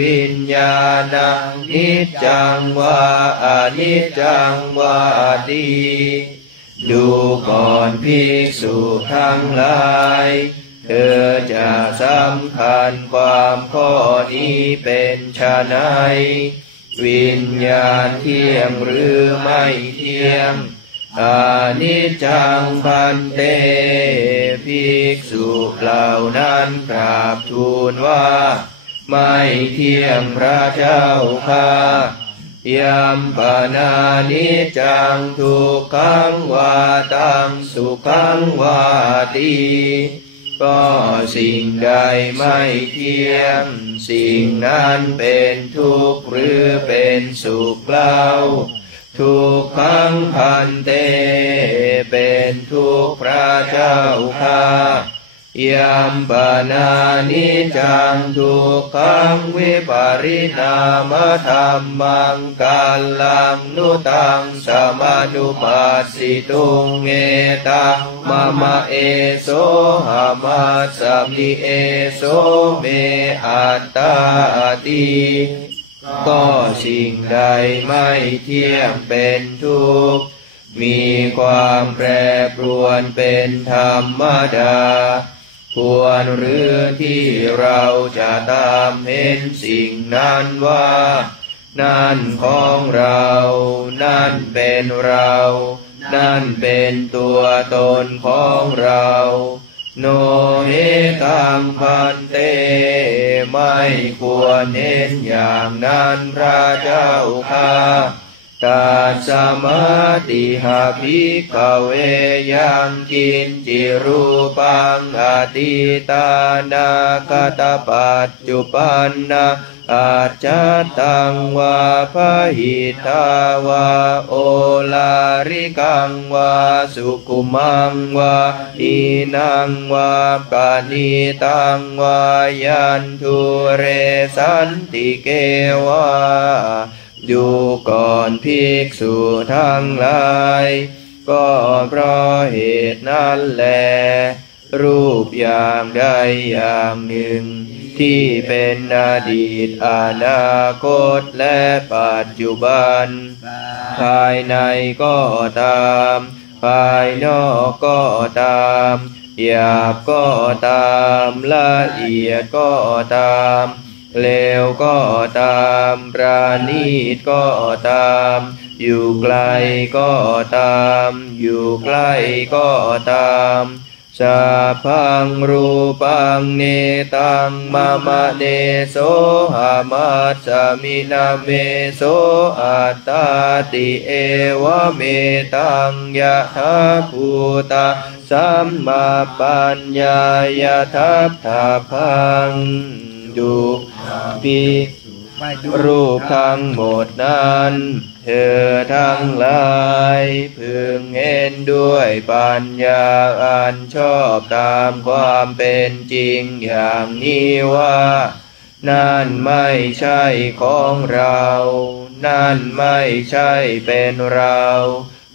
วิญญาณังนิจจังวาอนิจจังวาติดูก่อนภิกษุทั้งหลายเธอจะสำคัญความข้อนี้เป็นไฉนวิญญาณเที่ยงหรือไม่เที่ยงอนิจจังพันเตภิกษุเหล่านั้นกราบทูลว่าไม่เที่ยงพระเจ้าข้ายัมปนานิจจังทุกขังวาตังสุขังวาติก็สิ่งใดไม่เที่ยงสิ่งนั้นเป็นทุกข์หรือเป็นสุขเล่าทุกขังพันเตเป็นทุกข์พระเจ้าข้ายัมปนานิจจังทุกขังวิปริณามธรรมังกัลลังนุตังสมานุปัสสิตุงเอตังมะมะเอโสหะมาสมิเอโสเมอัตตาติก็สิ่งใดไม่เที่ยงเป็นทุกข์มีความแปรปรวนเป็นธรรมดาควรหรือที่เราจะตามเห็นสิ่งนั้นว่านั่นของเรานั่นเป็นเรานั่นเป็นตัวตนของเราโนเหตังพันเตไม่ควรเห็นอย่างนั้นพระเจ้าข้าตัสสมาติหาภิกขเวยังกินจิรูปังอติตานาคตปัจจุปันนาอาจตังวาภหิตาวาโอลาริกังวาสุกุมังวาอีนังวาปานิตังวายันทุเรสันติเกวาดูก่อนภิกษุทั้งหลายก็เพราะเหตุนั้นแลรูปอย่างใดอย่างหนึ่ง ที่เป็นอดีตอนาคตและปัจจุบันภายในก็ตามภายนอกก็ตามหยาบก็ตามละเอียดก็ตามเลวก็ตามประณีตก็ตามอยู่ไกลก็ตามอยู่ใกล้ก็ตามสัพพังรูปังเนตังมะมะเนโสหามัสสมินาเมโสอัตตาติเอวะเมตังยะถาภูตาสัมมาปัญญายะทัพถาพังดูภิกษุรูปทั้งหมดนั้นเธอทั้งหลายพึงเห็นด้วยปัญญาอันชอบตามความเป็นจริงอย่างนี้ว่านั่นไม่ใช่ของเรานั่นไม่ใช่เป็นเรา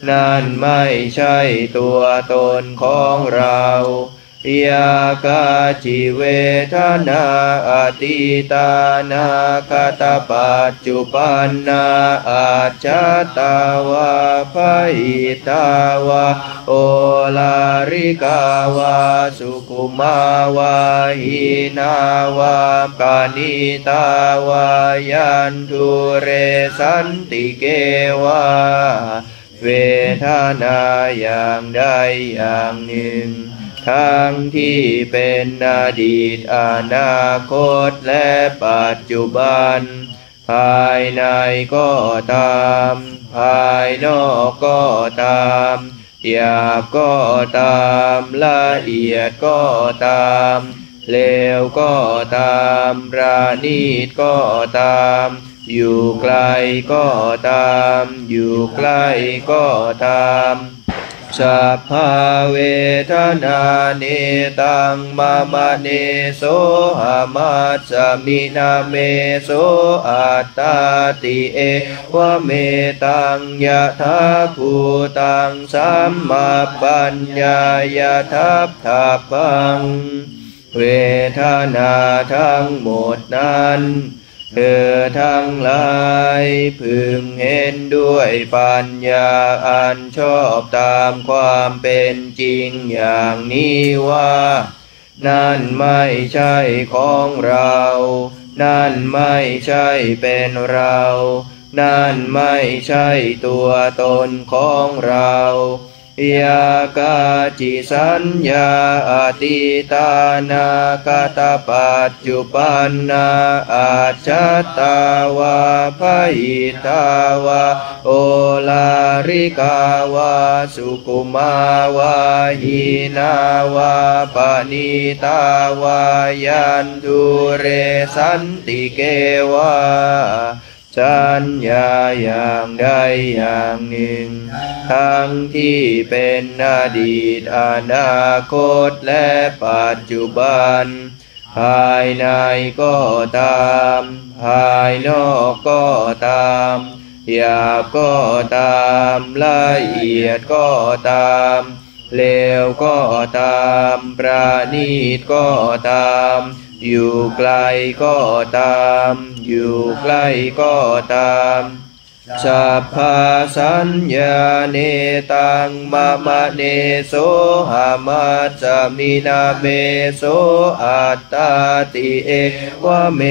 นั่นไม่ใช่ตัวตนของเรายากาจิเวทนาอติตานาคตปัจจุปันนาอาจตาวาภหิตาวาโอลาริกาวาสุขุมาวาหินาวาปานิตาวายันตุเรสันติเกวาเวทนาอย่างใดอย่างหนึ่งทั้งที่เป็นอดีตอนาคตและปัจจุบันภายในก็ตามภายนอกก็ตามหยาบก็ตามละเอียดก็ตามเลวก็ตามประณีตก็ตามอยู่ไกลก็ตามอยู่ใกล้ก็ตามสัพพะเวทนาเนตังมะมะเนโสหามัสสมินาเมโสอัตตาติเอวะเมตังยะถาภูตังสัมมาปัญญายะทัพถาพังเวทนาทั้งหมดนั้นเธอทั้งหลายพึงเห็นด้วยปัญญาอันชอบตามความเป็นจริงอย่างนี้ว่านั่นไม่ใช่ของเรานั่นไม่ใช่เป็นเรานั่นไม่ใช่ตัวตนของเรายากาจิสัญญาอติตานาคตปัจจุปันนาอาจตาวาภหิตาวาโอลาริกาวาสุขุมาวาหินาวาปณิตาวายันตุเรสันติเกวาสัญญาอย่างใดอย่างหนึ่งทั้งที่เป็นอดีตอนาคตและปัจจุบันภายในก็ตามภายนอกก็ตามหยาบก็ตามละเอียดก็ตามเลวก็ตามประณีตก็ตามอยู่ไกลก็ตามอยู่ใกล้ก็ตามสัพพะสัญญาเนตังมะมะเนโสหามัสสมินาเมโสอัตตาติเอวะเม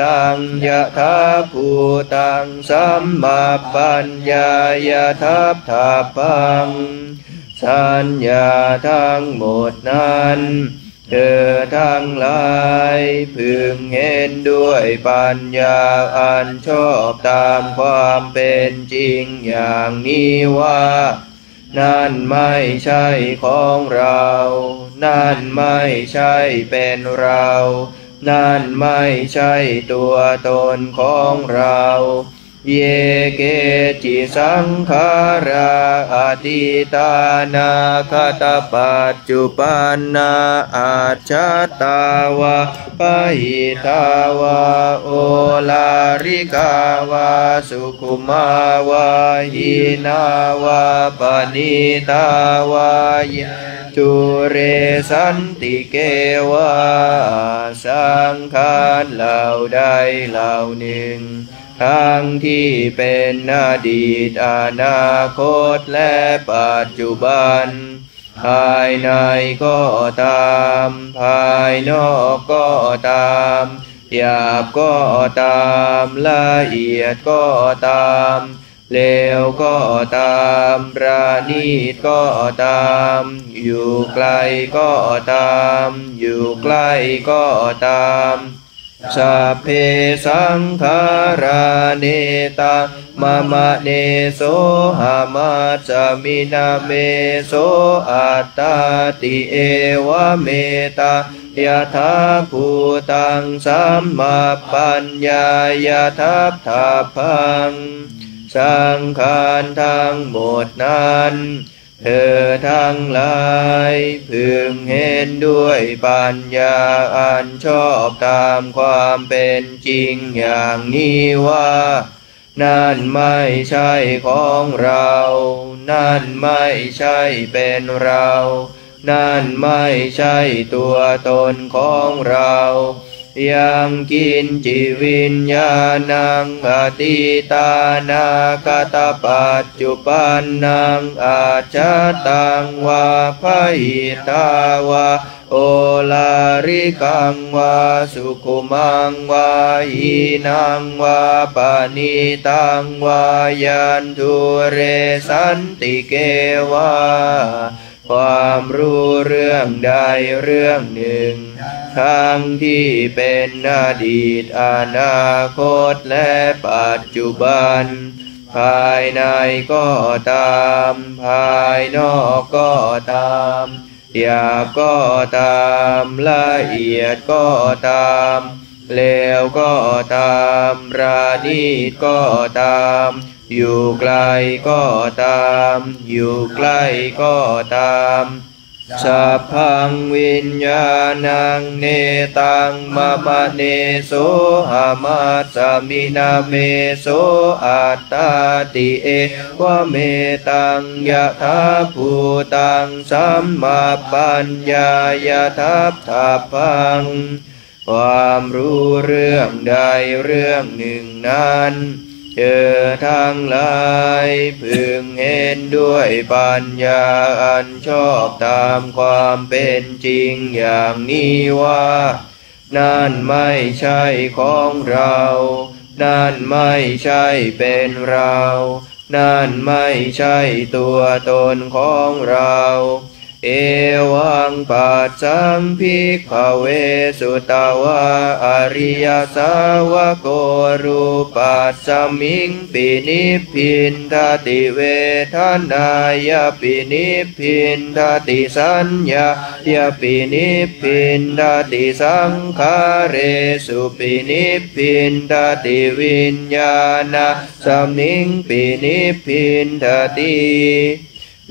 ตังยะถาภูตังสัมมาปัญญายะทัพถาพังสัญญาทั้งหมดนั้นเธอทั้งหลายพึงเห็นด้วยปัญญาอันชอบตามความเป็นจริงอย่างนี้ว่านั่นไม่ใช่ของเรานั่นไม่ใช่เป็นเรานั่นไม่ใช่ตัวตนของเราเยเกจิสังขาราอติตานาคตปัจจุปันนาอาจตาวาภหิตาวาโอลาริกาวาสุขุมาวาหินาวาปณิตาวาย จุเรสันติเกวะสังขารเหล่าใดเหล่าหนึ่งทั้งที่เป็นอดีตอนาคตและปัจจุบันภายในก็ตามภายนอกก็ตามหยาบก็ตามละเอียดก็ตามเลวก็ตามประณีตก็ตามอยู่ไกลก็ตามอยู่ใกล้ก็ตามสัพเพสังขาราเนตามะมะเนโสหามาจามินาเมโสอัตตาติเอวะเมตายะถาภูตังสัมมาปัญญายะทัพทาพังสังขารทั้งหมดนั้นเธอทั้งหลายพึงเห็นด้วยปัญญาอันชอบตามความเป็นจริงอย่างนี้ว่านั่นไม่ใช่ของเรานั่นไม่ใช่เป็นเรานั่นไม่ใช่ตัวตนของเรายังกินจิวิญญาณังอติตานาคตปัจจุปันนังอาจตังวาภหิตาวาโอลาริกังวาสุขุมังวาหินังวาปานิตังวายันทุเรสันติเกวาความรู้เรื่องใดเรื่องหนึ่งทั้งที่เป็นอดีตอนาคตและปัจจุบันภายในก็ตามภายนอกก็ตามหยาบก็ตามละเอียดก็ตามเลวก็ตามประณีตก็ตามอยู่ไกลก็ตามอยู่ใกล้ก็ตามสัพพังวิญญาณังเนตังมะมะเนโสหามาสมินาเมโสอัตตาติเอวะเมตังยะถาภูตังสัมมาปัญญายะทัพทาพังความรู้เรื่องใดเรื่องหนึ่งนั้นเธอทั้งหลายพึงเห็นด้วยปัญญาอันชอบตามความเป็นจริงอย่างนี้ว่านั่นไม่ใช่ของเรานั่นไม่ใช่เป็นเรานั่นไม่ใช่ตัวตนของเราเอวังปัจจังภิกขเวสุตวะอริยสาวโกรูปัสสมิงปินิพพินทติเวทนายปินิพพินทติสัญญายปินิพพินทติสังขารเรสุปินิพพินทติวิญญาณสมิงปินิพพินทติ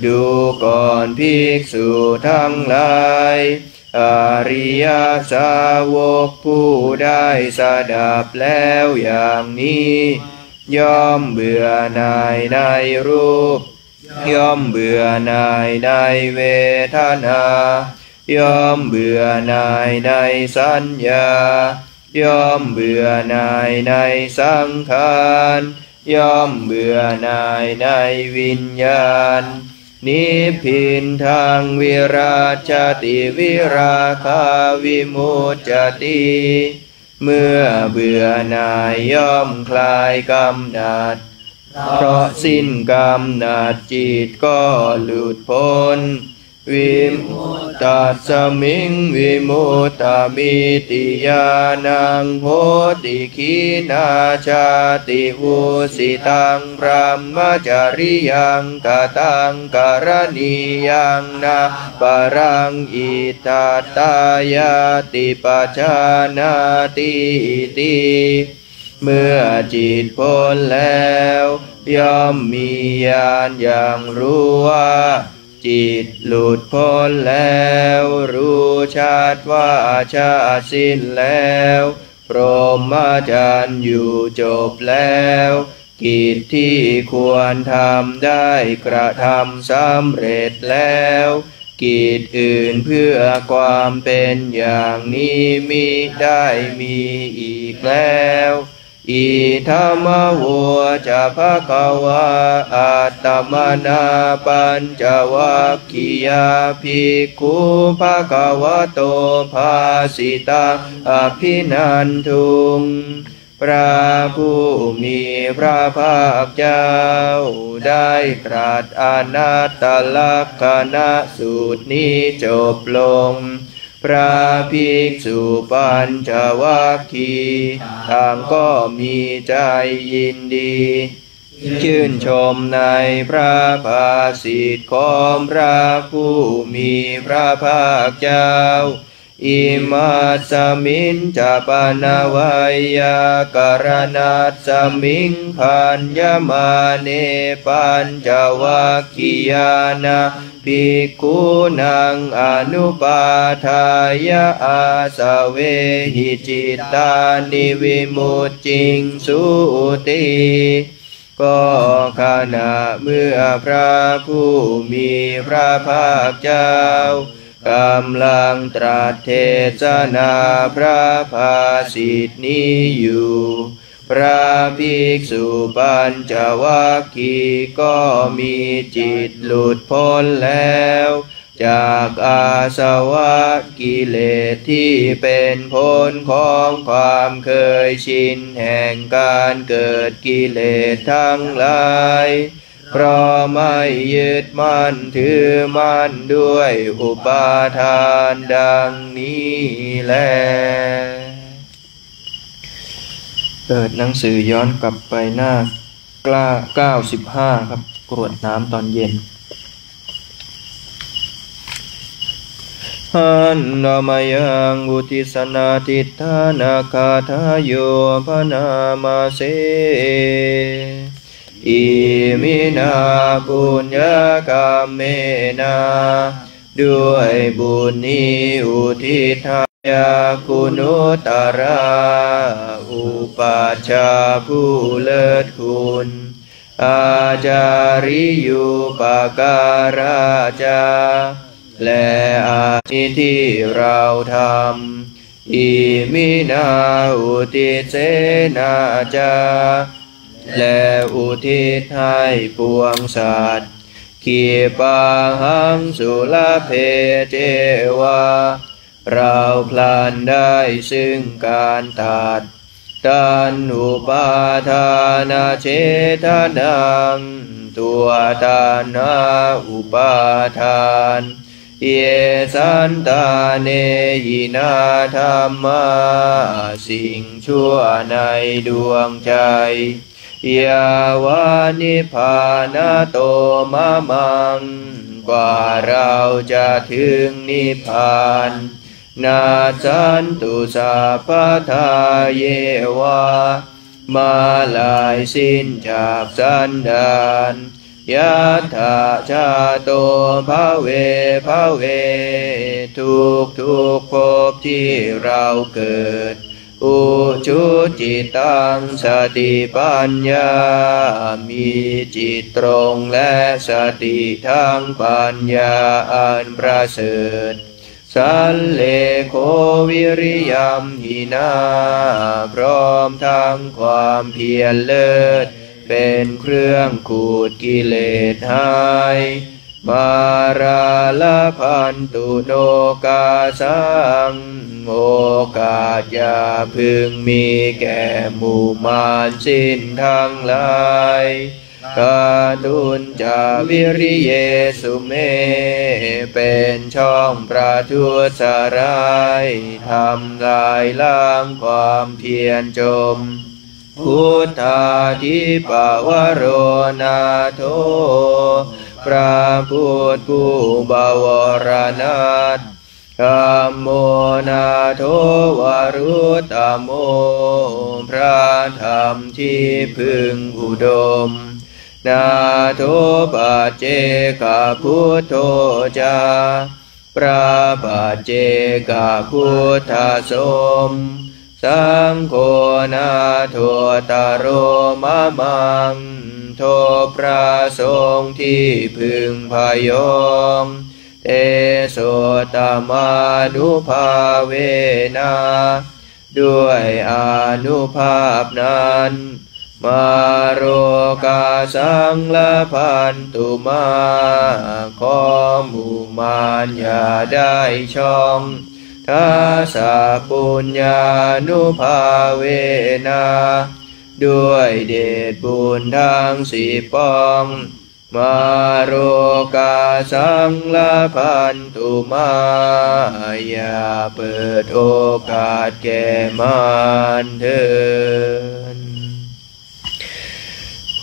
ดูก่อนภิกษุทั้งหลายอริยสาวกผู้ได้สดับแล้วอย่างนี้ย่อมเบื่อหน่ายในรูปย่อมเบื่อหน่ายในเวทนาย่อมเบื่อหน่ายในสัญญาย่อมเบื่อหน่ายในสังขารย่อมเบื่อหน่ายในวิญญาณนิพพินทางวิราชติวิราคาวิมุตจติเมื่อเบื่อหน่ายย่อมคลายกำหนัดเพราะสิ้นกำหนัดจิตก็หลุดพ้นวิมุตตัสสมิงวิมุตตมิติญาณังโหติขีนาชาติวุสิตังพรหมจริยังกตังกรณียังนาปรังอิตตายาติปัจจานาติติเมื่อจิตพ้นแล้วย่อมมีญาณอย่างรู้ว่าจิตหลุดพ้นแล้วรู้ชัดว่าชาติสิ้นแล้วพรหมจรรย์อยู่จบแล้วกิจที่ควรทำได้กระทำสำเร็จแล้ว กิจอื่นเพื่อความเป็นอย่างนี้มิได้มีอีกแล้วอิธัมมะโวจะภควาอัตตมนาปัญจวัคคียาภิกขุภควโตภาสิตาอภินันทุงพระผู้มีพระภาคเจ้าได้ตรัสอนัตตลักขณสูตรนี้จบลงพระภิกษุปัญจวัคคีย์ต่างก็มีใจยินดีชื่นชมในพระภาสิทธิ์ของพระผู้มีพระภาคเจ้าอิมัสสมิงจะปนวัยยกรณัสสมิงพันยมาเนปัญจวัคคียานะภิกขุนังอนุปาทายะอาสเวหิจิตตานิวิมุตติงสุติก็ขณะเมื่อพระผู้มีพระภาคเจ้ากำลังตรัสเทศนาพระภาสิทธินี้อยู่พระภิกษุปัญจวัคคีย์ก็มีจิตหลุดพ้นแล้วจากอาสวะกิเลสที่เป็นผลของความเคยชินแห่งการเกิดกิเลสทั้งหลายเพราะไม่ยึดมั่นถือมั่นด้วยอุปาทานดังนี้แลเปิดหนังสือย้อนกลับไปหน้า95ครับกรวดน้ำตอนเย็นหันนามยังอุทิสนาทิฏฐานาคาทายโยพนามาเสอิมินาปุญญกรรมเมนาด้วยบุญนี้อุทิศยาคุณุตระอุปัชฌาย์ผู้เลิศคุณอาจาริยุปการาจาและอาชีพที่เราทำอิมินาอุทิศเสนาจาและอุทิศให้ปวงสัตว์ขีปาหังสุลเพเจวาเราพลันได้ซึ่งการตัดตัณอุปาทานาเจตนังตัวตัณหาอุปาทานเยสันตาเนยินาธรรมะสิ่งชั่วในดวงใจยาวานิพพานโตมะมังกว่าเราจะถึงนิพพานนาจันตุสัพพทาเยวามาลายสิ้นจากสันดานยัตถาชาโตภเวภเวทุกภพที่เราเกิดอุชุจิตังสติปัญญามีจิตตรงและสติทั้งปัญญาอันประเสริฐสัลเลโควิริยัมหินาพร้อมทั้งความเพียรเลิศเป็นเครื่องขูดกิเลสหายมาราลพันตุโนกาสังโอกาสอย่าพึงมีแก่หมู่มารสิ้นทั้งหลายกาตุนจาวิริเยสุเมเป็นช่องประทุษร้ายทำลายล้างความเพียรจมพุทธาธิปวโรนาโทพระพุทธผู้บวรนาถธัมโมนาโทวรุตตโมพระธรรมที่พึงอุดมนาโทปัจเจกพุทโธจาพระปัจเจกพุทธสมสังโฆนาโทตโรมะมังโทพระสงฆ์ที่พึงพยอง เตโสตมานุภาเวนะด้วยอานุภาพนั้นมาโรกาสังละพันตุมาขอหมู่มารอย่าได้ช่องทัสสะปุญญานุภาเวนะด้วยเดชบุญทั้งสี่ป้องมาโรกาสังละพันตุมาอย่าเปิดโอกาสแก่มารเถิด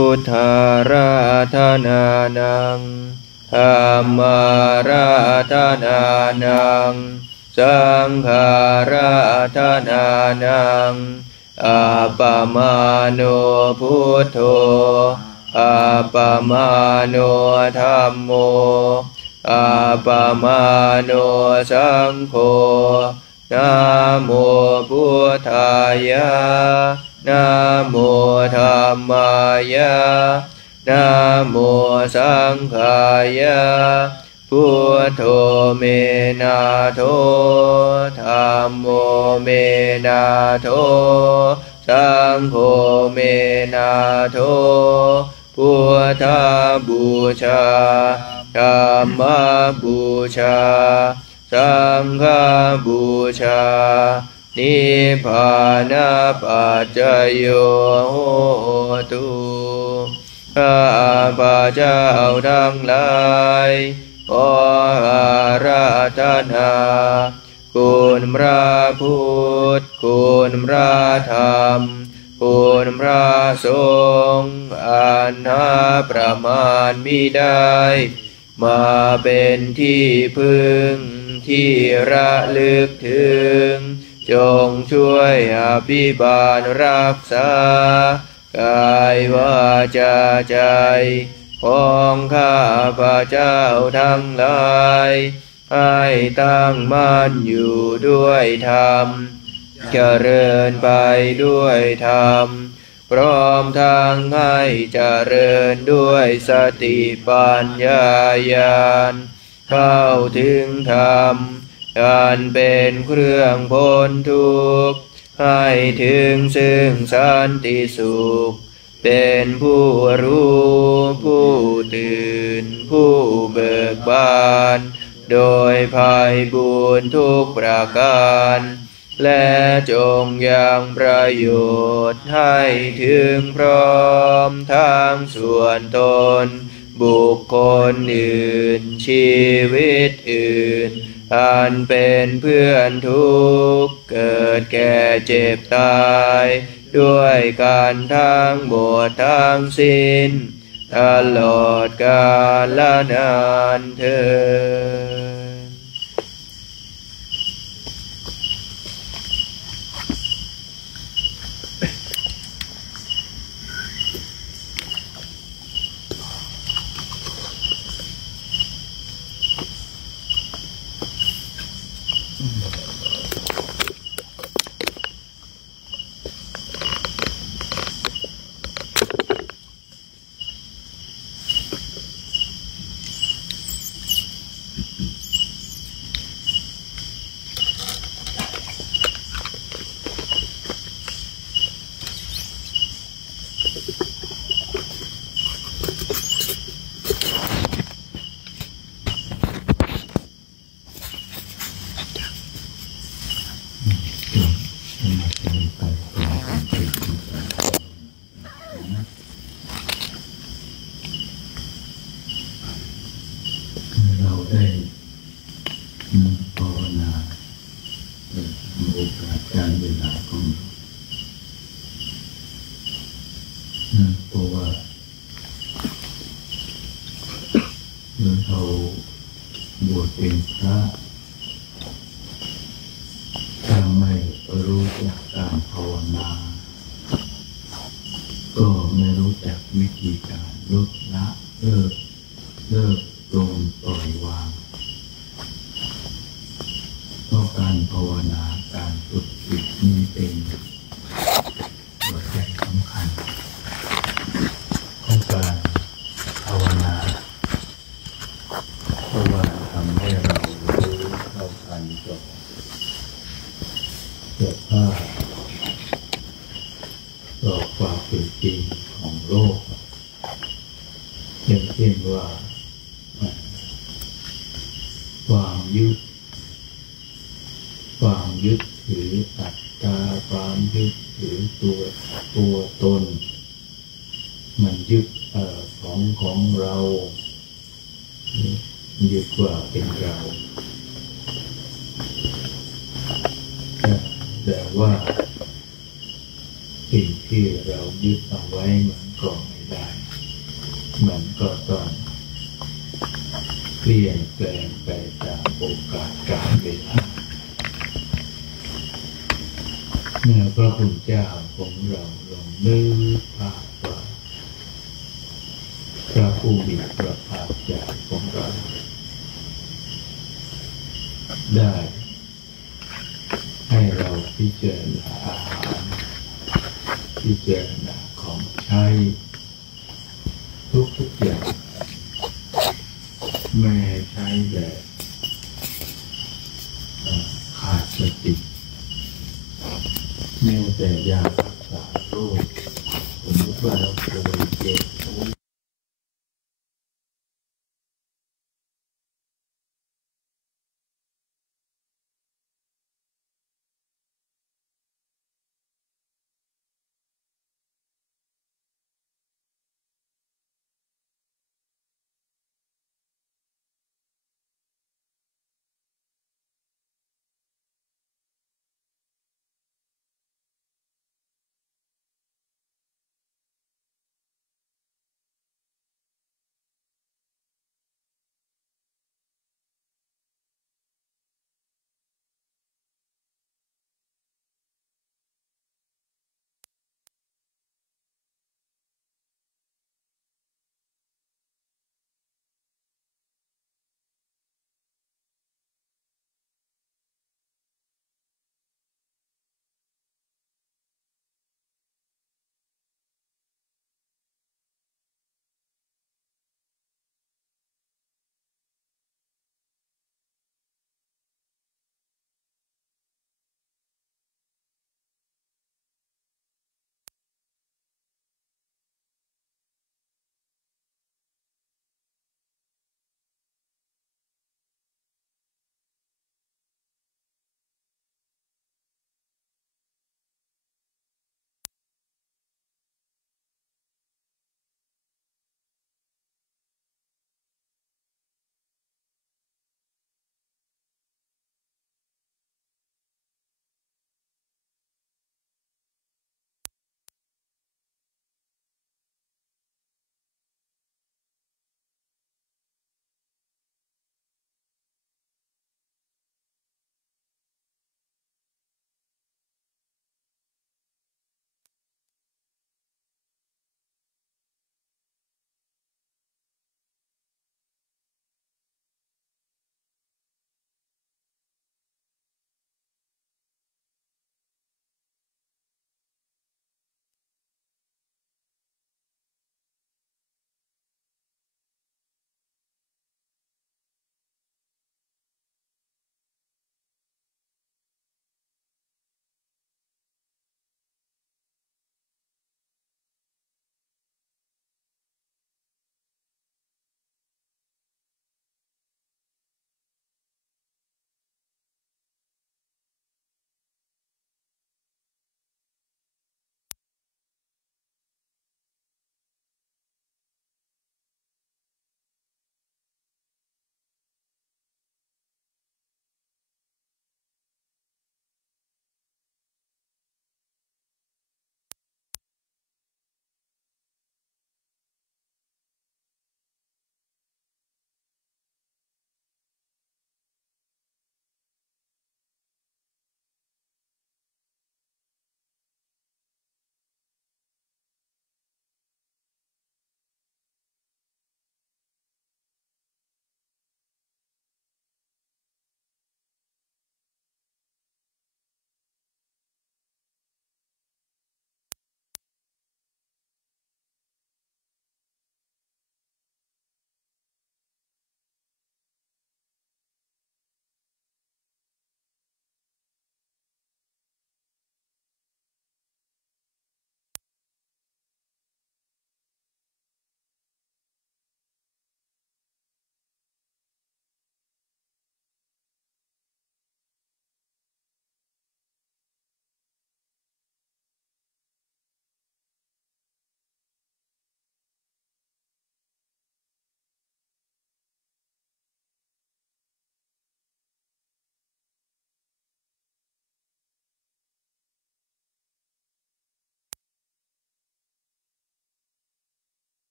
พุทธาราธนานังธัมมาราธนานังสังฆาราธนานังอัปปมาโนพุทโธอัปปมาโนธัมโมอัปปมาโนสังโฆนะโมพุทธายะนะโมธัมมายะนะโมสังฆายะพุทโธเมนะโธธัมโมเมนะโธสังโฆเมนะโธพุทธบูชาธัมมบูชาสังฆบูชานิพพานปัจจโยโหตุข้าพระเจ้าทั้งหลายขออาราธนาคุณพระพุทธคุณพระธรรมคุณพระสงฆ์อันหาประมาณมิได้มาเป็นที่พึ่งที่ระลึกถึงจงช่วยอภิบาลรักษากายวาจาใจของข้าพระเจ้าทั้งหลายให้ตั้งมั่นอยู่ด้วยธรรมเจริญไปด้วยธรรมพร้อมทางให้เจริญด้วยสติปัญญาญาณเข้าถึงธรรมการเป็นเครื่องพ้นทุกข์ให้ถึงซึ่งสันติสุขเป็นผู้รู้ผู้ตื่นผู้เบิกบานโดยภัยบุญทุกประการและจงยังประโยชน์ให้ถึงพร้อมทั้งส่วนตนบุคคลอื่นชีวิตอื่นอันเป็นเพื่อนทุกข์เกิดแก่เจ็บตายด้วยกันทั้งหมดทั้งสิ้นตลอดกาลนานเถิดท อย่างเช่นว่าความยึดถืออัตตาความยึดถือตัวตนมันยึดของเรายึดว่าเป็นเราแต่ว่าสิ่งที่เรายึดเอาไว้มันก็ไม่ได้มันก็ต้องเปลี่ยนแปลงไปตามโอกาสกาลเวลาเมื่อพระพุทธเจ้าของเราลงนึกภาพว่าพระผู้มีพระภาคเจ้าของเราได้ให้เราพิจารณาอาหารพิจารณาของใช้ทุกอย่างแม้